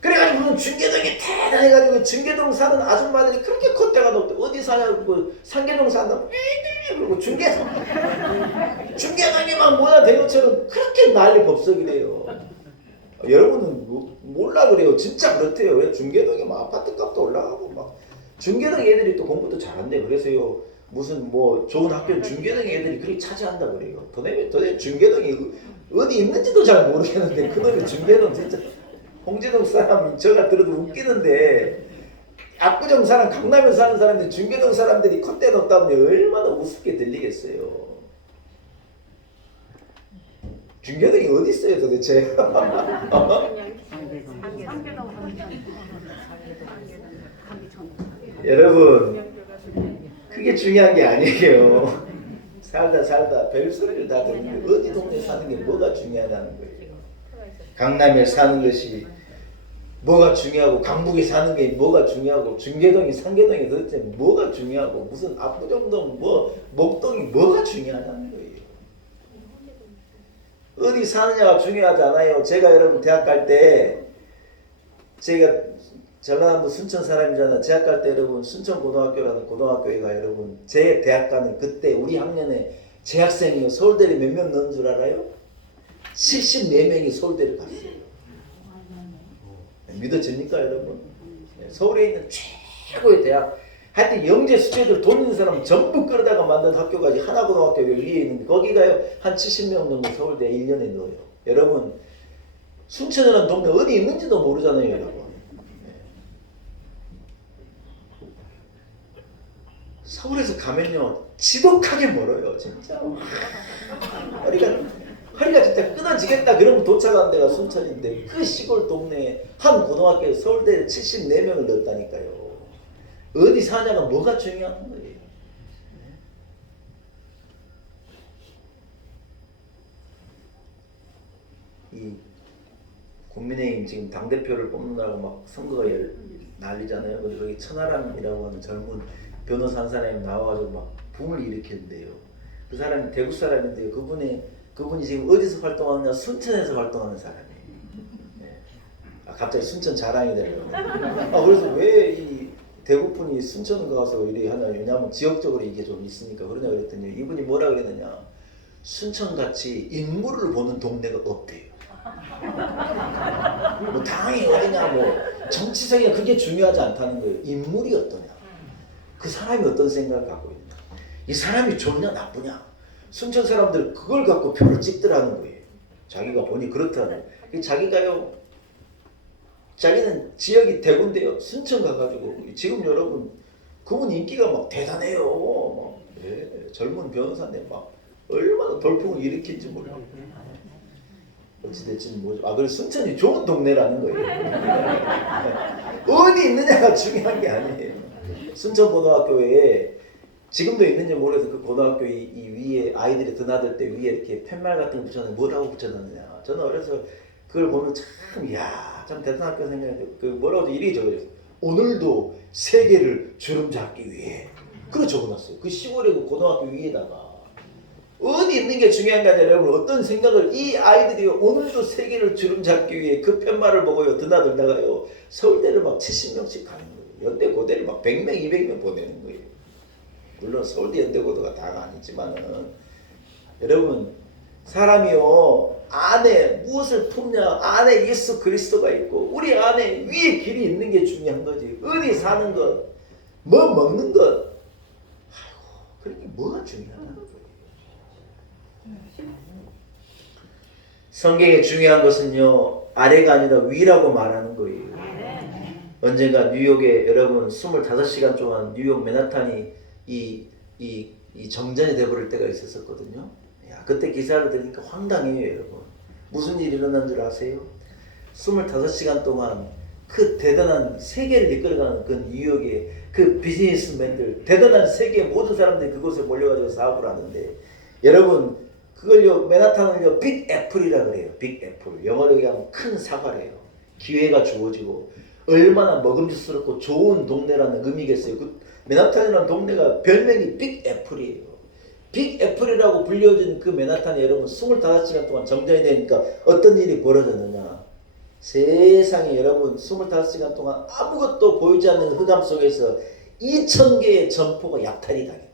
그래가지고 무슨 중계동이 대단해가지고 중계동 사는 아줌마들이 그렇게 콧대가 높대. 어디 사냐고 상계동 산다고 그리고 중계동이 막 뭐나 된 것처럼 그렇게 난리 법석이래요. 여러분은 몰라 그래요. 진짜 그렇대요. 왜 중계동이 막 아파트 값도 올라가고 막 중계동 애들이 또 공부도 잘한대요. 그래서요 무슨 뭐 좋은 학교 중계동 애들이 그렇게 차지한다 그래요. 도대체 중계동이 어디 있는지도 잘 모르겠는데 그놈의 중계동 진짜 홍제동 사람 저가 들어도 웃기는데 압구정 사람 강남에 사는 사람들 중계동 사람들이 콧대 높다면 얼마나 우습게 들리겠어요. 중계동이 어디 있어요 도대체? 여러분 그게 중요한 게 아니에요. 살다 별소리를 다 듣는데 어디 동네 사는 게 뭐가 중요하다는 거예요. 강남에 사는 것이 뭐가 중요하고 강북에 사는 게 뭐가 중요하고 중계동이 상계동이 도대체 뭐가 중요하고 무슨 압구정동 뭐 목동이 뭐가 중요하다는 거예요. 어디 사느냐가 중요하지 않아요. 제가 여러분 대학 갈 때 제가 전라남도 순천 사람이잖아요. 대학 갈 때 여러분 순천고등학교라는 고등학교가 여러분 제 대학 가는 그때 우리 학년에 재학생이요 서울대를 몇 명 넣은 줄 알아요? 74명이 서울대를 갔어요. 믿어집니까 여러분? 서울에 있는 최고의 대학 하여튼 영재 수재들 돈 있는 사람 전부 끌어다가 만든 학교가 하나고등학교 위에 있는데 거기가요 한 70명 정도 서울대 1년에 넣어요. 여러분 순천이라는 동네 어디 있는지도 모르잖아요 여러분. 서울에서 가면요 지독하게 멀어요 진짜. 허리가 진짜 끊어지겠다 그러면 도착한 데가 순천인데 그 시골 동네에 한 고등학교에 서울대에 74명을 넣었다니까요. 어디 사냐가 뭐가 중요한 거예요. 이 국민의힘 지금 당대표를 뽑는다고 막 선거가 난리잖아요. 그리고 여기 천하람이라고 하는 젊은 변호사 한 사람이 나와가지고 막 붐을 일으켰는데요. 그 사람이 대구 사람인데요. 그분이 지금 어디서 활동하느냐? 순천에서 활동하는 사람이에요. 네. 갑자기 순천 자랑이 되네요. 그래서 왜 이 대구분이 순천 가서 이래 하냐? 왜냐하면 지역적으로 이게 좀 있으니까 그러냐 그랬더니 이분이 뭐라 그랬느냐? 순천같이 인물을 보는 동네가 없대요. 뭐 당이 어디냐 뭐 정치적인 그게 중요하지 않다는 거예요. 인물이 어떠냐? 그 사람이 어떤 생각을 갖고 있냐? 이 사람이 좋냐 나쁘냐? 순천 사람들 그걸 갖고 표를 찍더라는 거예요. 자기가 보니 그렇다는. 자기가요. 자기는 지역이 대구인데요. 순천 가가지고 지금 여러분 그분 인기가 막 대단해요. 막, 네, 젊은 변호사인데 막 얼마나 돌풍을 일으킬지 몰라요. 어찌됐지 뭐죠. 그래서 순천이 좋은 동네라는 거예요. 어디 있느냐가 중요한 게 아니에요. 순천고등학교에 지금도 있는지 모르겠어. 그 고등학교 이 위에 아이들이 드나들 때 위에 이렇게 팻말 같은 거 붙여놨는데 뭐라고 붙여놨느냐. 저는 어려서 그걸 보면 참 대단한 학교 생각했는데 그 뭐라고 이리 적어졌어요. 오늘도 세계를 주름잡기 위해. 그걸 적어놨어요. 그 시골의 그 고등학교 위에다가. 어디 있는 게 중요한 게 아니라 여러분 어떤 생각을 이 아이들이 오늘도 세계를 주름잡기 위해 그 팻말을 보고요 드나들다가요 서울대를 막 70명씩 가는 거예요. 연대 고대를 막 100명 200명 보내는 거예요. 물론 서울대 연대고도가 다가 아니지만은 여러분 사람이요 안에 무엇을 품냐 안에 예수 그리스도가 있고 우리 안에 위에 길이 있는 게 중요한 거지. 어디 사는 것, 뭐 먹는 것, 아이고 그렇게 뭐가 중요하나? 성경에 중요한 것은요 아래가 아니라 위라고 말하는 거예요. 언젠가 뉴욕에 여러분 25시간 동안 뉴욕 맨하탄이 이 정전이 돼버릴 때가 있었거든요. 야, 그때 기사를 들으니까 황당해요 여러분. 무슨 일이 일어난 줄 아세요? 25시간 동안 그 대단한 세계를 이끌어가는 그 뉴욕의 그 비즈니스맨들 대단한 세계의 모든 사람들이 그곳에 몰려가지고 사업을 하는데 여러분 그걸요 맨하탄을요 빅 애플이라 그래요. 빅 애플 영어로 얘기하면 큰 사과래요. 기회가 주어지고 얼마나 먹음직스럽고 좋은 동네라는 의미겠어요. 그 맨하탄이라는 동네가 별명이 빅 애플이에요. 빅 애플이라고 불려진 그 맨하탄이 여러분 25시간 동안 정전이 되니까 어떤 일이 벌어졌느냐. 세상에 여러분 25시간 동안 아무것도 보이지 않는 흑암 속에서 2000개의 점포가 약탈이 당했대요.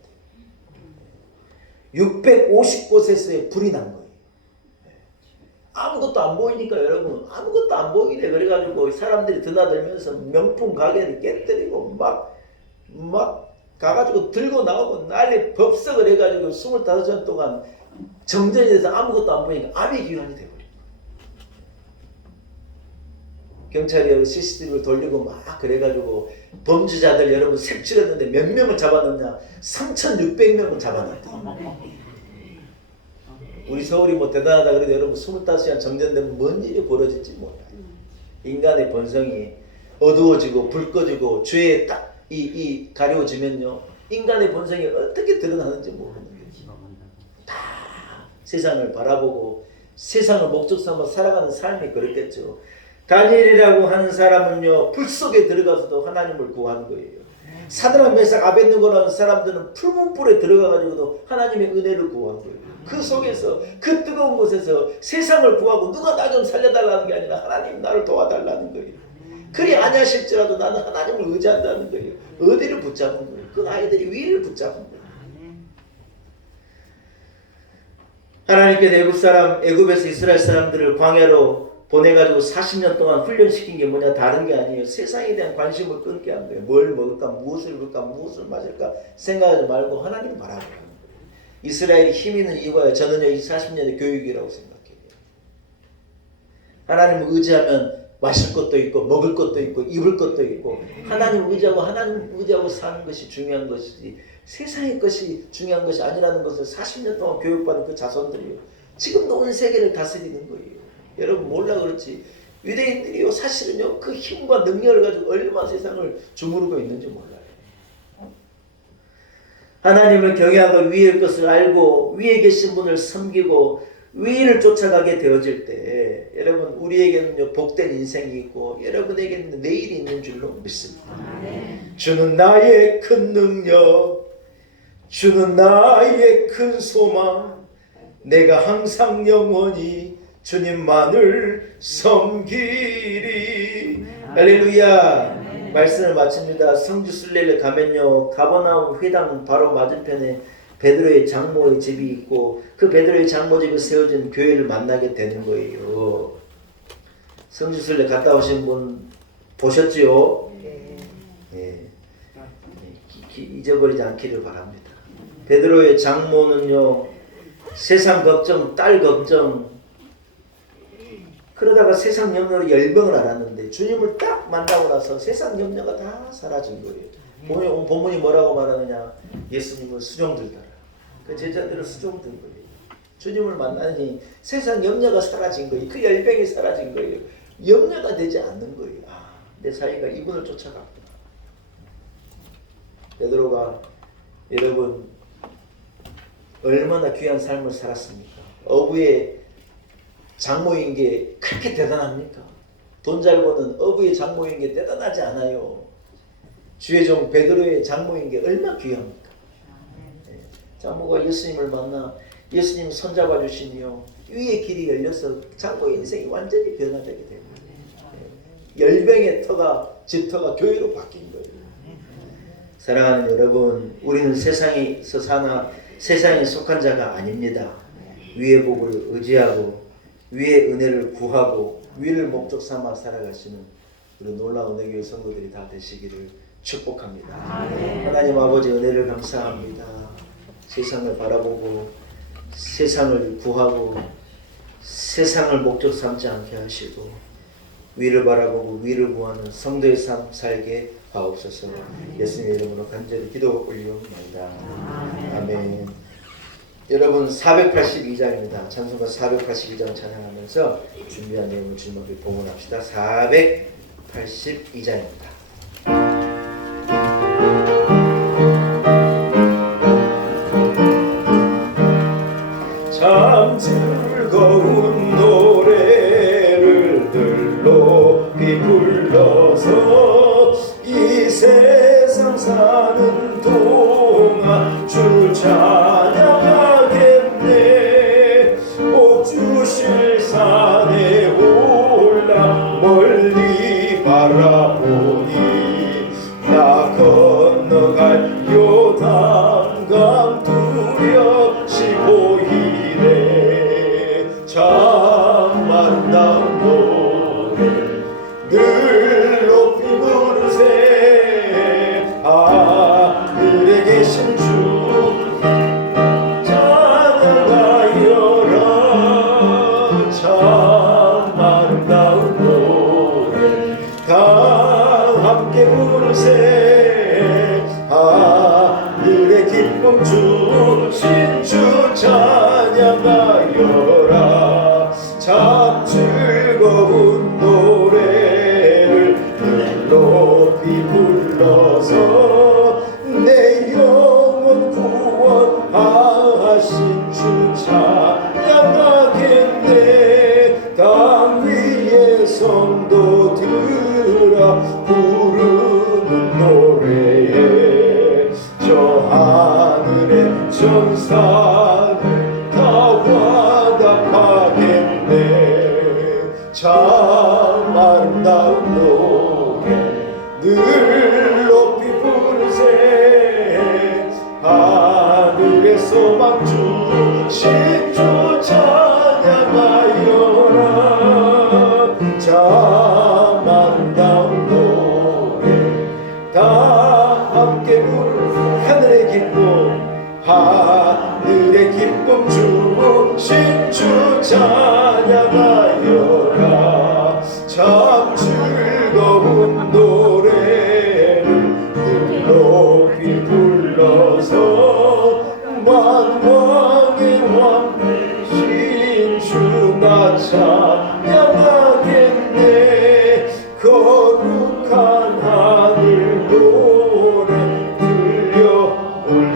650곳에서의 불이 난 거예요. 아무것도 안 보이니까 여러분 아무것도 안 보이네. 그래가지고 사람들이 드나들면서 명품 가게를 깨뜨리고 막 가가지고 들고 나오고 난리 법석을 해가지고 25시간 동안 정전이 돼서 아무것도 안 보이니까 암이 기환이 돼버린 거예요. 경찰이 CCTV를 돌리고 막 그래가지고 범죄자들 여러분 색출했는데 몇 명을 잡아놨냐? 3,600명을 잡아놨대요. 우리 서울이 뭐 대단하다 그래도 여러분 25시간 정전되면 뭔 일이 벌어질지 몰라요. 인간의 본성이 어두워지고 불 꺼지고 죄에 딱 이 가려워지면요 인간의 본성이 어떻게 드러나는지 모르는 거죠. 다 세상을 바라보고 세상을 목적 삼아 살아가는 삶이 그렇겠죠. 다니엘이라고 하는 사람은요 불 속에 들어가서도 하나님을 구하는 거예요. 사드락 메삭 아벳느고라는 사람들은 풀문불에 들어가가지고도 하나님의 은혜를 구한 거예요. 그 속에서 그 뜨거운 곳에서 세상을 구하고 누가 나 좀 살려달라는 게 아니라 하나님 나를 도와달라는 거예요. 그리 아니하실지라도 나는 하나님을 의지한다는 거예요. 어디를 붙잡은 거예요? 그 아이들이 위를 붙잡은 거예요. 하나님께서 애굽에서 이스라엘 사람들을 광야로 보내가지고 40년 동안 훈련시킨 게 뭐냐 다른 게 아니에요. 세상에 대한 관심을 끊게 한 거예요. 뭘 먹을까 무엇을 입을까 무엇을 마실까 생각하지 말고 하나님을 바라보라는 거예요. 이스라엘이 힘 있는 이유가 저는요 이 40년의 교육이라고 생각해요. 하나님을 의지하면 마실 것도 있고 먹을 것도 있고 입을 것도 있고 하나님을 의지하고 사는 것이 중요한 것이지 세상의 것이 중요한 것이 아니라는 것을 40년 동안 교육받은 그 자손들이요 지금도 온 세계를 다스리는 거예요. 여러분 몰라 그렇지 유대인들이요 사실은요 그 힘과 능력을 가지고 얼마나 세상을 주무르고 있는지 몰라요. 하나님을 경외하고 위의 것을 알고 위에 계신 분을 섬기고 위를 쫓아가게 되어질 때 여러분 우리에게는 복된 인생이 있고 여러분에게는 내일이 있는 줄로 믿습니다. 주는 나의 큰 능력, 주는 나의 큰 소망, 내가 항상 영원히 주님만을 섬기리. 할렐루야. 말씀을 마칩니다. 성주 순례를 가면요 가버나움 회당 바로 맞은편에 베드로의 장모의 집이 있고 그 베드로의 장모 집에 세워진 교회를 만나게 되는 거예요. 성주 순례 갔다 오신 분 보셨지요? 네. 잊어버리지 않기를 바랍니다. 베드로의 장모는요 세상 걱정, 딸 걱정 그러다가 세상 염려로 열병을 앓았는데 주님을 딱 만나고 나서 세상 염려가 다 사라진 거예요. 본문이 뭐라고 말하느냐 예수님을 수종들더라. 그 제자들은 수종든 거예요. 주님을 만나니 세상 염려가 사라진 거예요. 그 열병이 사라진 거예요. 염려가 되지 않는 거예요. 아, 내 사이가 이분을 쫓아갔구나. 베드로가 여러분 얼마나 귀한 삶을 살았습니까? 어부의 장모인 게 그렇게 대단합니까? 돈 잘 버는 어부의 장모인 게 대단하지 않아요. 주의 종 베드로의 장모인 게 얼마나 귀합니까? 장모가 예수님을 만나 예수님 손잡아 주시며 위의 길이 열려서 장모의 인생이 완전히 변화되게 됩니다. 열병의 터가 집터가 교회로 바뀐 거예요. 사랑하는 여러분, 우리는 세상에서 사나 세상에 속한 자가 아닙니다. 위의 복을 의지하고 위의 은혜를 구하고 위를 목적 삼아 살아가시는 우리 놀라운 은혜교회 성도들이 다 되시기를 축복합니다. 하나님 아버지 은혜를 감사합니다. 세상을 바라보고 세상을 구하고 세상을 목적 삼지 않게 하시고 위를 바라보고 위를 구하는 성도의 삶 살게 하옵소서. 예수님의 이름으로 간절히 기도 올려옵니다. 아멘. 여러분 482장입니다. 찬송가 482장 찬양하면서 준비한 내용을 주님 앞에 봉헌합시다. 482장입니다. 참 즐거운 노래를 들높이 불러서 이 세상 사는 동안 주 찬양하겠네. 복 주실 산에 올라 멀리 바라보니 나 건너갈 요단강 두렵시 보이네. 참 아름다운 노래 늘 높이 부르세. 하늘에 계신 주 찬양하여라. 참 아름다운 노래 다 함께 부르세. 하늘의 기쁨 주신 주 찬양하여라. 참 즐거운 노래를 늘 높이 불러서 내 영혼 구원하신 주 찬양하겠네. 땅 위의 성도들아 부르는 노래에 저 하늘의 전사를 다 와답하겠네. 참 아름다운 노래 늘 높이 부르세. 하늘의 소망 주신 주 찬양하여라. 참 아름다운 노래 다 함께 부르세. 하늘의 기쁨 하늘의 기쁨 주신 주 찬양하여라. 참 즐거운 노래를 늘 높이 불러서 만왕의 왕 되신 주 나 찬양하겠네. 거룩한 하늘 노래 들려올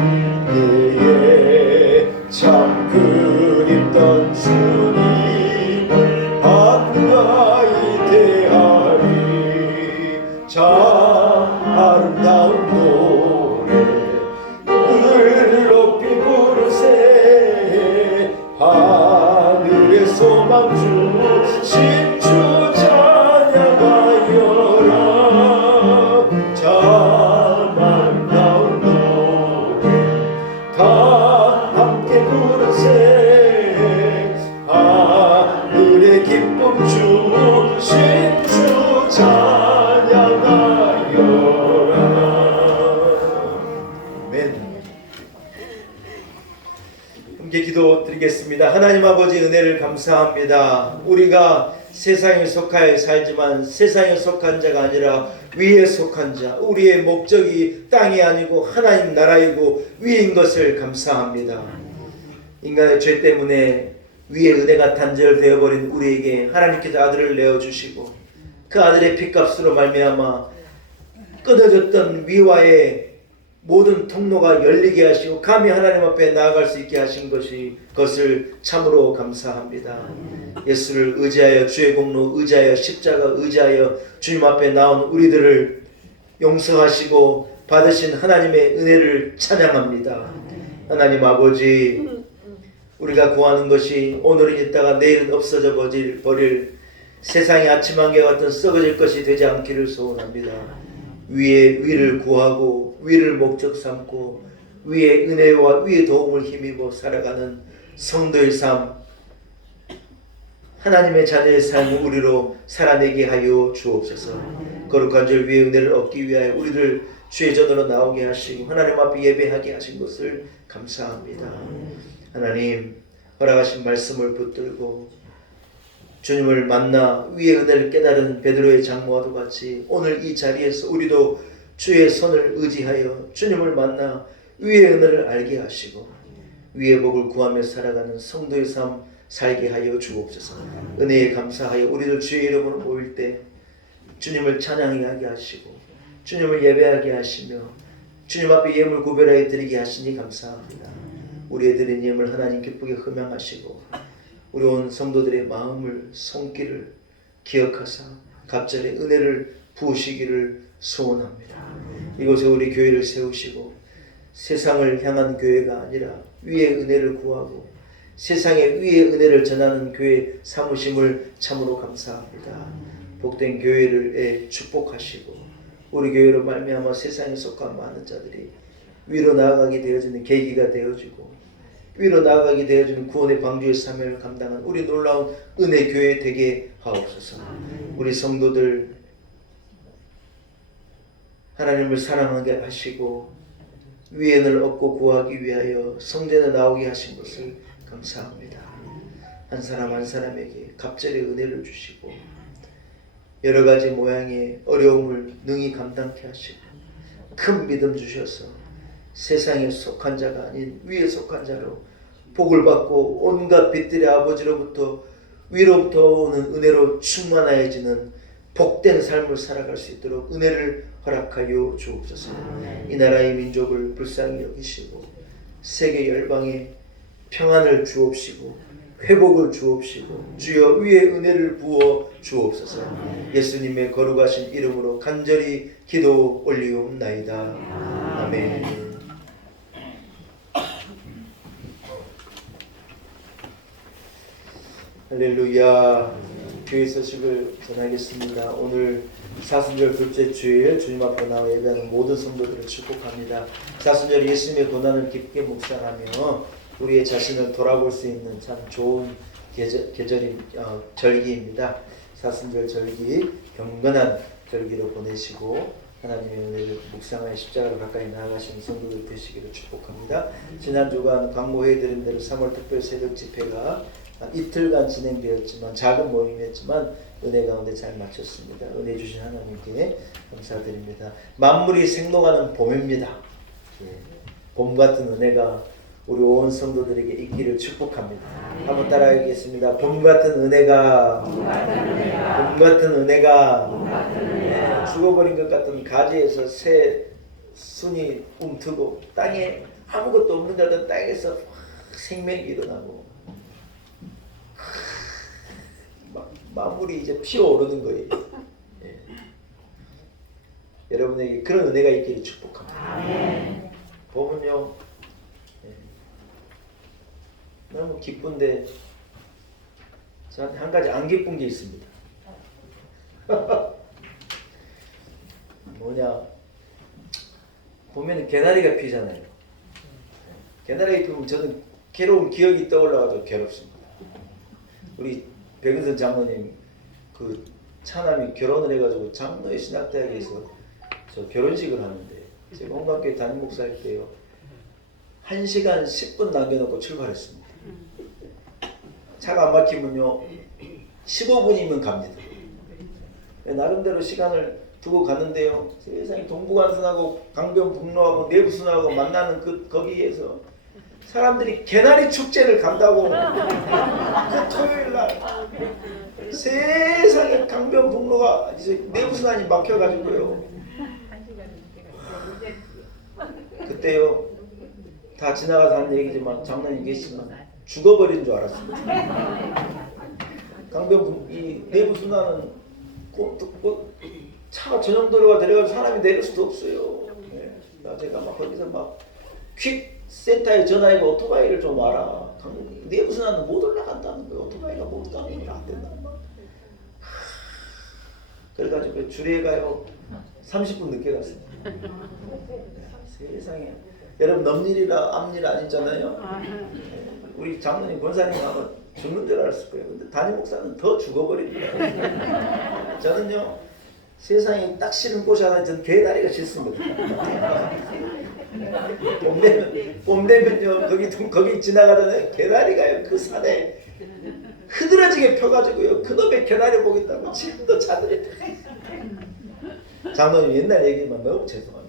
때에 참 그립던 주님을 반가이 대하리. 참 아름다운 노래 늘 높이 부르세. 하늘의 소망 주신 주 찬양하여라. 참 아름다운 노래 다 함께 부르세. 하늘의 기쁨 주신 주 찬양하여라. 아멘. 함께 기도드리겠습니다. 하나님 아버지 은혜를 감사합니다. 우리가 세상에 속하여 살지만 세상에 속한 자가 아니라 위에 속한 자, 우리의 목적이 땅이 아니고 하나님 나라이고 위인 것을 감사합니다. 인간의 죄 때문에 위의 은혜가 단절되어 버린 우리에게 하나님께서 아들을 내어주시고 그 아들의 피값으로 말미암아 끊어졌던 위와의 모든 통로가 열리게 하시고 감히 하나님 앞에 나아갈 수 있게 하신 것을 참으로 감사합니다. 예수를 의지하여 주의 공로 의지하여 십자가 의지하여 주님 앞에 나온 우리들을 용서하시고 받으신 하나님의 은혜를 찬양합니다. 하나님 아버지, 우리가 구하는 것이 오늘은 있다가 내일은 없어져 버릴 세상의 아침 안개 같은 썩어질 것이 되지 않기를 소원합니다. 위의 위를 구하고 위를 목적 삼고 위의 은혜와 위의 도움을 힘입어 살아가는 성도의 삶, 하나님의 자녀의 삶을 우리로 살아내게 하여 주옵소서. 거룩한 절 위의 은혜를 얻기 위하여 우리를 주의 전으로 나오게 하시고 하나님 앞에 예배하게 하신 것을 감사합니다. 하나님, 허락하신 말씀을 붙들고 주님을 만나 위의 은혜를 깨달은 베드로의 장모와도 같이 오늘 이 자리에서 우리도 주의 손을 의지하여 주님을 만나 위의 은혜를 알게 하시고 위의 복을 구하며 살아가는 성도의 삶 살게 하여 주옵소서. 은혜에 감사하여 우리들 주의 이름으로 모일 때 주님을 찬양하게 하시고 주님을 예배하게 하시며 주님 앞에 예물 구별하여 드리게 하시니 감사합니다. 우리의 드린 예물 하나님 기쁘게 흠양하시고 우리 온 성도들의 마음을 손길을 기억하사 갑절의 은혜를 부으시기를 소원합니다. 이곳에 우리 교회를 세우시고 세상을 향한 교회가 아니라 위의 은혜를 구하고 세상에 위의 은혜를 전하는 교회 삼으심을 참으로 감사합니다. 복된 교회를 축복하시고 우리 교회로 말미암아 세상에 속한 많은 자들이 위로 나아가게 되어지는 계기가 되어지고 위로 나아가게 되어지는 구원의 방주의 사명을 감당한 우리 놀라운 은혜 교회 되게 하옵소서. 우리 성도들 하나님을 사랑하게 하시고 위의 은혜를 얻고 구하기 위하여 성전에 나오게 하신 것을 감사합니다. 한 사람 한 사람에게 갑절의 은혜를 주시고 여러 가지 모양의 어려움을 능히 감당케 하시고 큰 믿음 주셔서 세상에 속한 자가 아닌 위에 속한 자로 복을 받고 온갖 빛들의 아버지로부터 위로부터 오는 은혜로 충만하여지는 복된 삶을 살아갈 수 있도록 은혜를 허락하여 주옵소서. 이 나라의 민족을 불쌍히 여기시고 세계 열방에 평안을 주옵시고 회복을 주옵시고 주여 위의 은혜를 부어 주옵소서. 예수님의 거룩하신 이름으로 간절히 기도 올리옵나이다. 아멘. 할렐루야. 교회 소식을 전하겠습니다. 오늘 사순절 둘째 주일 주님 앞에 나와 예배하는 모든 성도들을 축복합니다. 사순절 예수님의 고난을 깊게 묵상하며 우리의 자신을 돌아볼 수 있는 참 좋은 절기입니다. 사순절 절기 경건한 절기로 보내시고 하나님의 은혜를 묵상하여 십자가로 가까이 나아가시는 성도들 되시기를 축복합니다. 지난 주간 광고해드린 대로 3월 특별 새벽 집회가 이틀간 진행되었지만 작은 모임이었지만 은혜 가운데 잘 마쳤습니다. 은혜 주신 하나님께 감사드립니다. 만물이 생동하는 봄입니다. 봄 같은 은혜가 우리 온 성도들에게 있기를 축복합니다. 한번 따라하겠습니다. 봄 같은 은혜가 죽어버린 것 같은 가지에서 새 순이 움트고 땅에 아무것도 없는 것 같은 땅에서 생명이 일어나고 만물이 이제 피어오르는 거예요. 예. 여러분에게 그런 은혜가 있기를 축복합니다. 봄은요 너무 기쁜데 저한테 한 가지 안 기쁜 게 있습니다. 뭐냐, 보면은 개나리가 피잖아요. 개나리가 피면 저는 괴로운 기억이 떠올라가지고 괴롭습니다. 우리 백은선 장로님 그 차남이 결혼을 해가지고 장로의 신학대학에서 저 결혼식을 하는데 제가 온갖교회 담임 목사일 때요 1시간 10분 남겨놓고 출발했습니다. 차가 안 막히면요 15분이면 갑니다. 나름대로 시간을 두고 갔는데요 세상에 동부간선하고 강변북로하고 내부순하고 만나는 거기에서 사람들이 개나리 축제를 간다고 그 토요일날 세상에 강변북로가 이제 내부순환이 막혀가지고요 그때요 다 지나가서 하는 얘기지만 장로님 계시지만 죽어버린 줄 알았습니다. 이 내부순환은 차가 전용도로가 들어가서 사람이 내릴 수도 없어요. 제가 막 거기서 막 퀵 센터에 전화해서 오토바이를 좀 와라. 내부순환은 못 올라간다는 거예요. 오토바이가 못 가면 안 된다는 거예요. 그래가지고 줄에 가요. 30분 늦게 갔어요. 세상에. 여러분 넘일이라 앞일 아니잖아요. 우리 장로님 권사님 아마 죽는 줄 알았을 거예요. 근데 담임 목사는 더 죽어버립니다. 저는요 세상에 딱 싫은 곳이 하나 저는 개다리가 싫습니다. 봄 되면요 거기 지나가잖아요. 개다리가요 그 산에 흐드러지게 펴가지고요 그놈의 개다리 보겠다고 지금도 차들이 장로님 옛날 얘기만 너무 죄송합니다.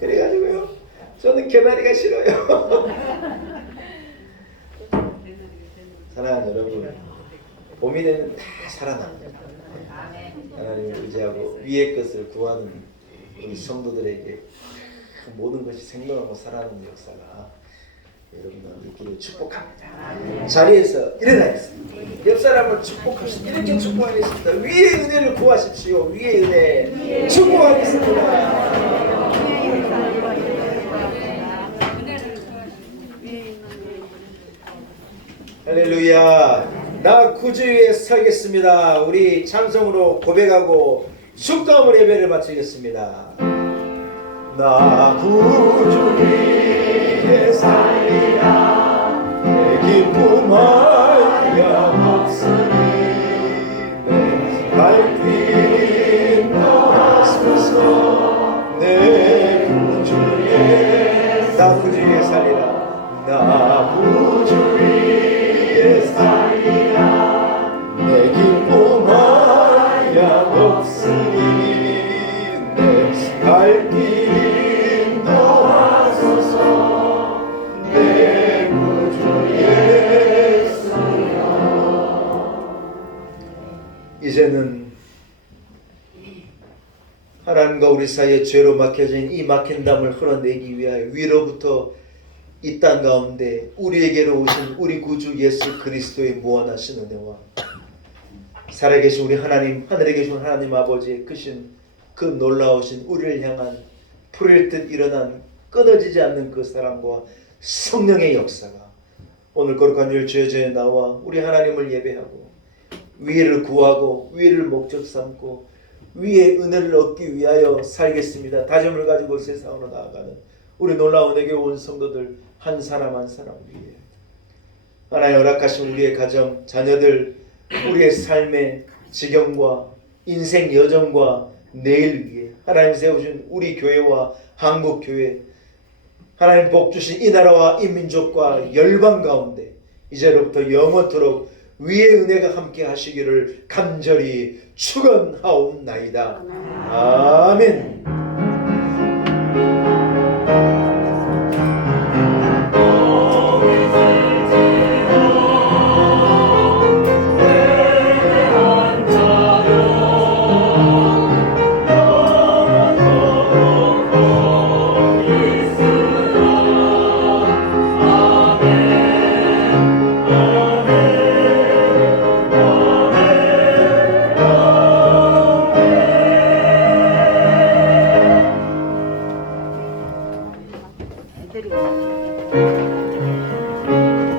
그래가지고요 저는 개다리가 싫어요. 사랑하는 여러분, 봄이 되면 다 살아납니다. 하나님을 의지하고 위의 것을 구하는 우리 성도들에게 모든 것이 생동하고 살아나는 역사가 여러분들 있기를 축복합니다. 자리에서 일어나겠습니다. 옆 사람을 축복하십시오. 이렇게 축복하겠습니다. 위의 은혜를 구하십시오. 위의 은혜 축복하겠습니다. 할렐루야. 나 구주 위에 서겠습니다. 우리 찬송으로 고백하고 축도함으로 예배를 마치겠습니다. 나 구주 위에 살리라 내 기쁨 하염없으니 날 길 인도하소서. 내 구주 위에 나 구주 위에 살리라 나 구주 위에 살리라 내 기쁨 하염없으니 내 갈 길 인도하소서. 내 구주 예수여. 이제는 하나님과 우리 사이에 죄로 막혀진 이 막힌 담을 흘러내기 위하여 위로부터 이 땅 가운데 우리에게로 오신 우리 구주 예수 그리스도의 무한하신 은혜와 살아계신 우리 하나님, 하늘에 계신 하나님 아버지의 크신 그 놀라우신 우리를 향한 불일 듯 일어난 끊어지지 않는 그 사랑과 성령의 역사가 오늘 거룩한 일 주여전에 나와 우리 하나님을 예배하고 위를 구하고 위를 목적 삼고 위의 은혜를 얻기 위하여 살겠습니다. 다짐을 가지고 세상으로 나아가는 우리 놀라운 은혜의 온 성도들 한 사람 한 사람 위에 하나님 허락하신 우리의 가정, 자녀들, 우리의 삶의 지경과 인생 여정과 내일 위에 하나님 세우신 우리 교회와 한국교회 하나님 복 주신 이 나라와 이 민족과 열방 가운데 이제로부터 영원토록 위의 은혜가 함께 하시기를 간절히 축원하옵나이다. 아멘.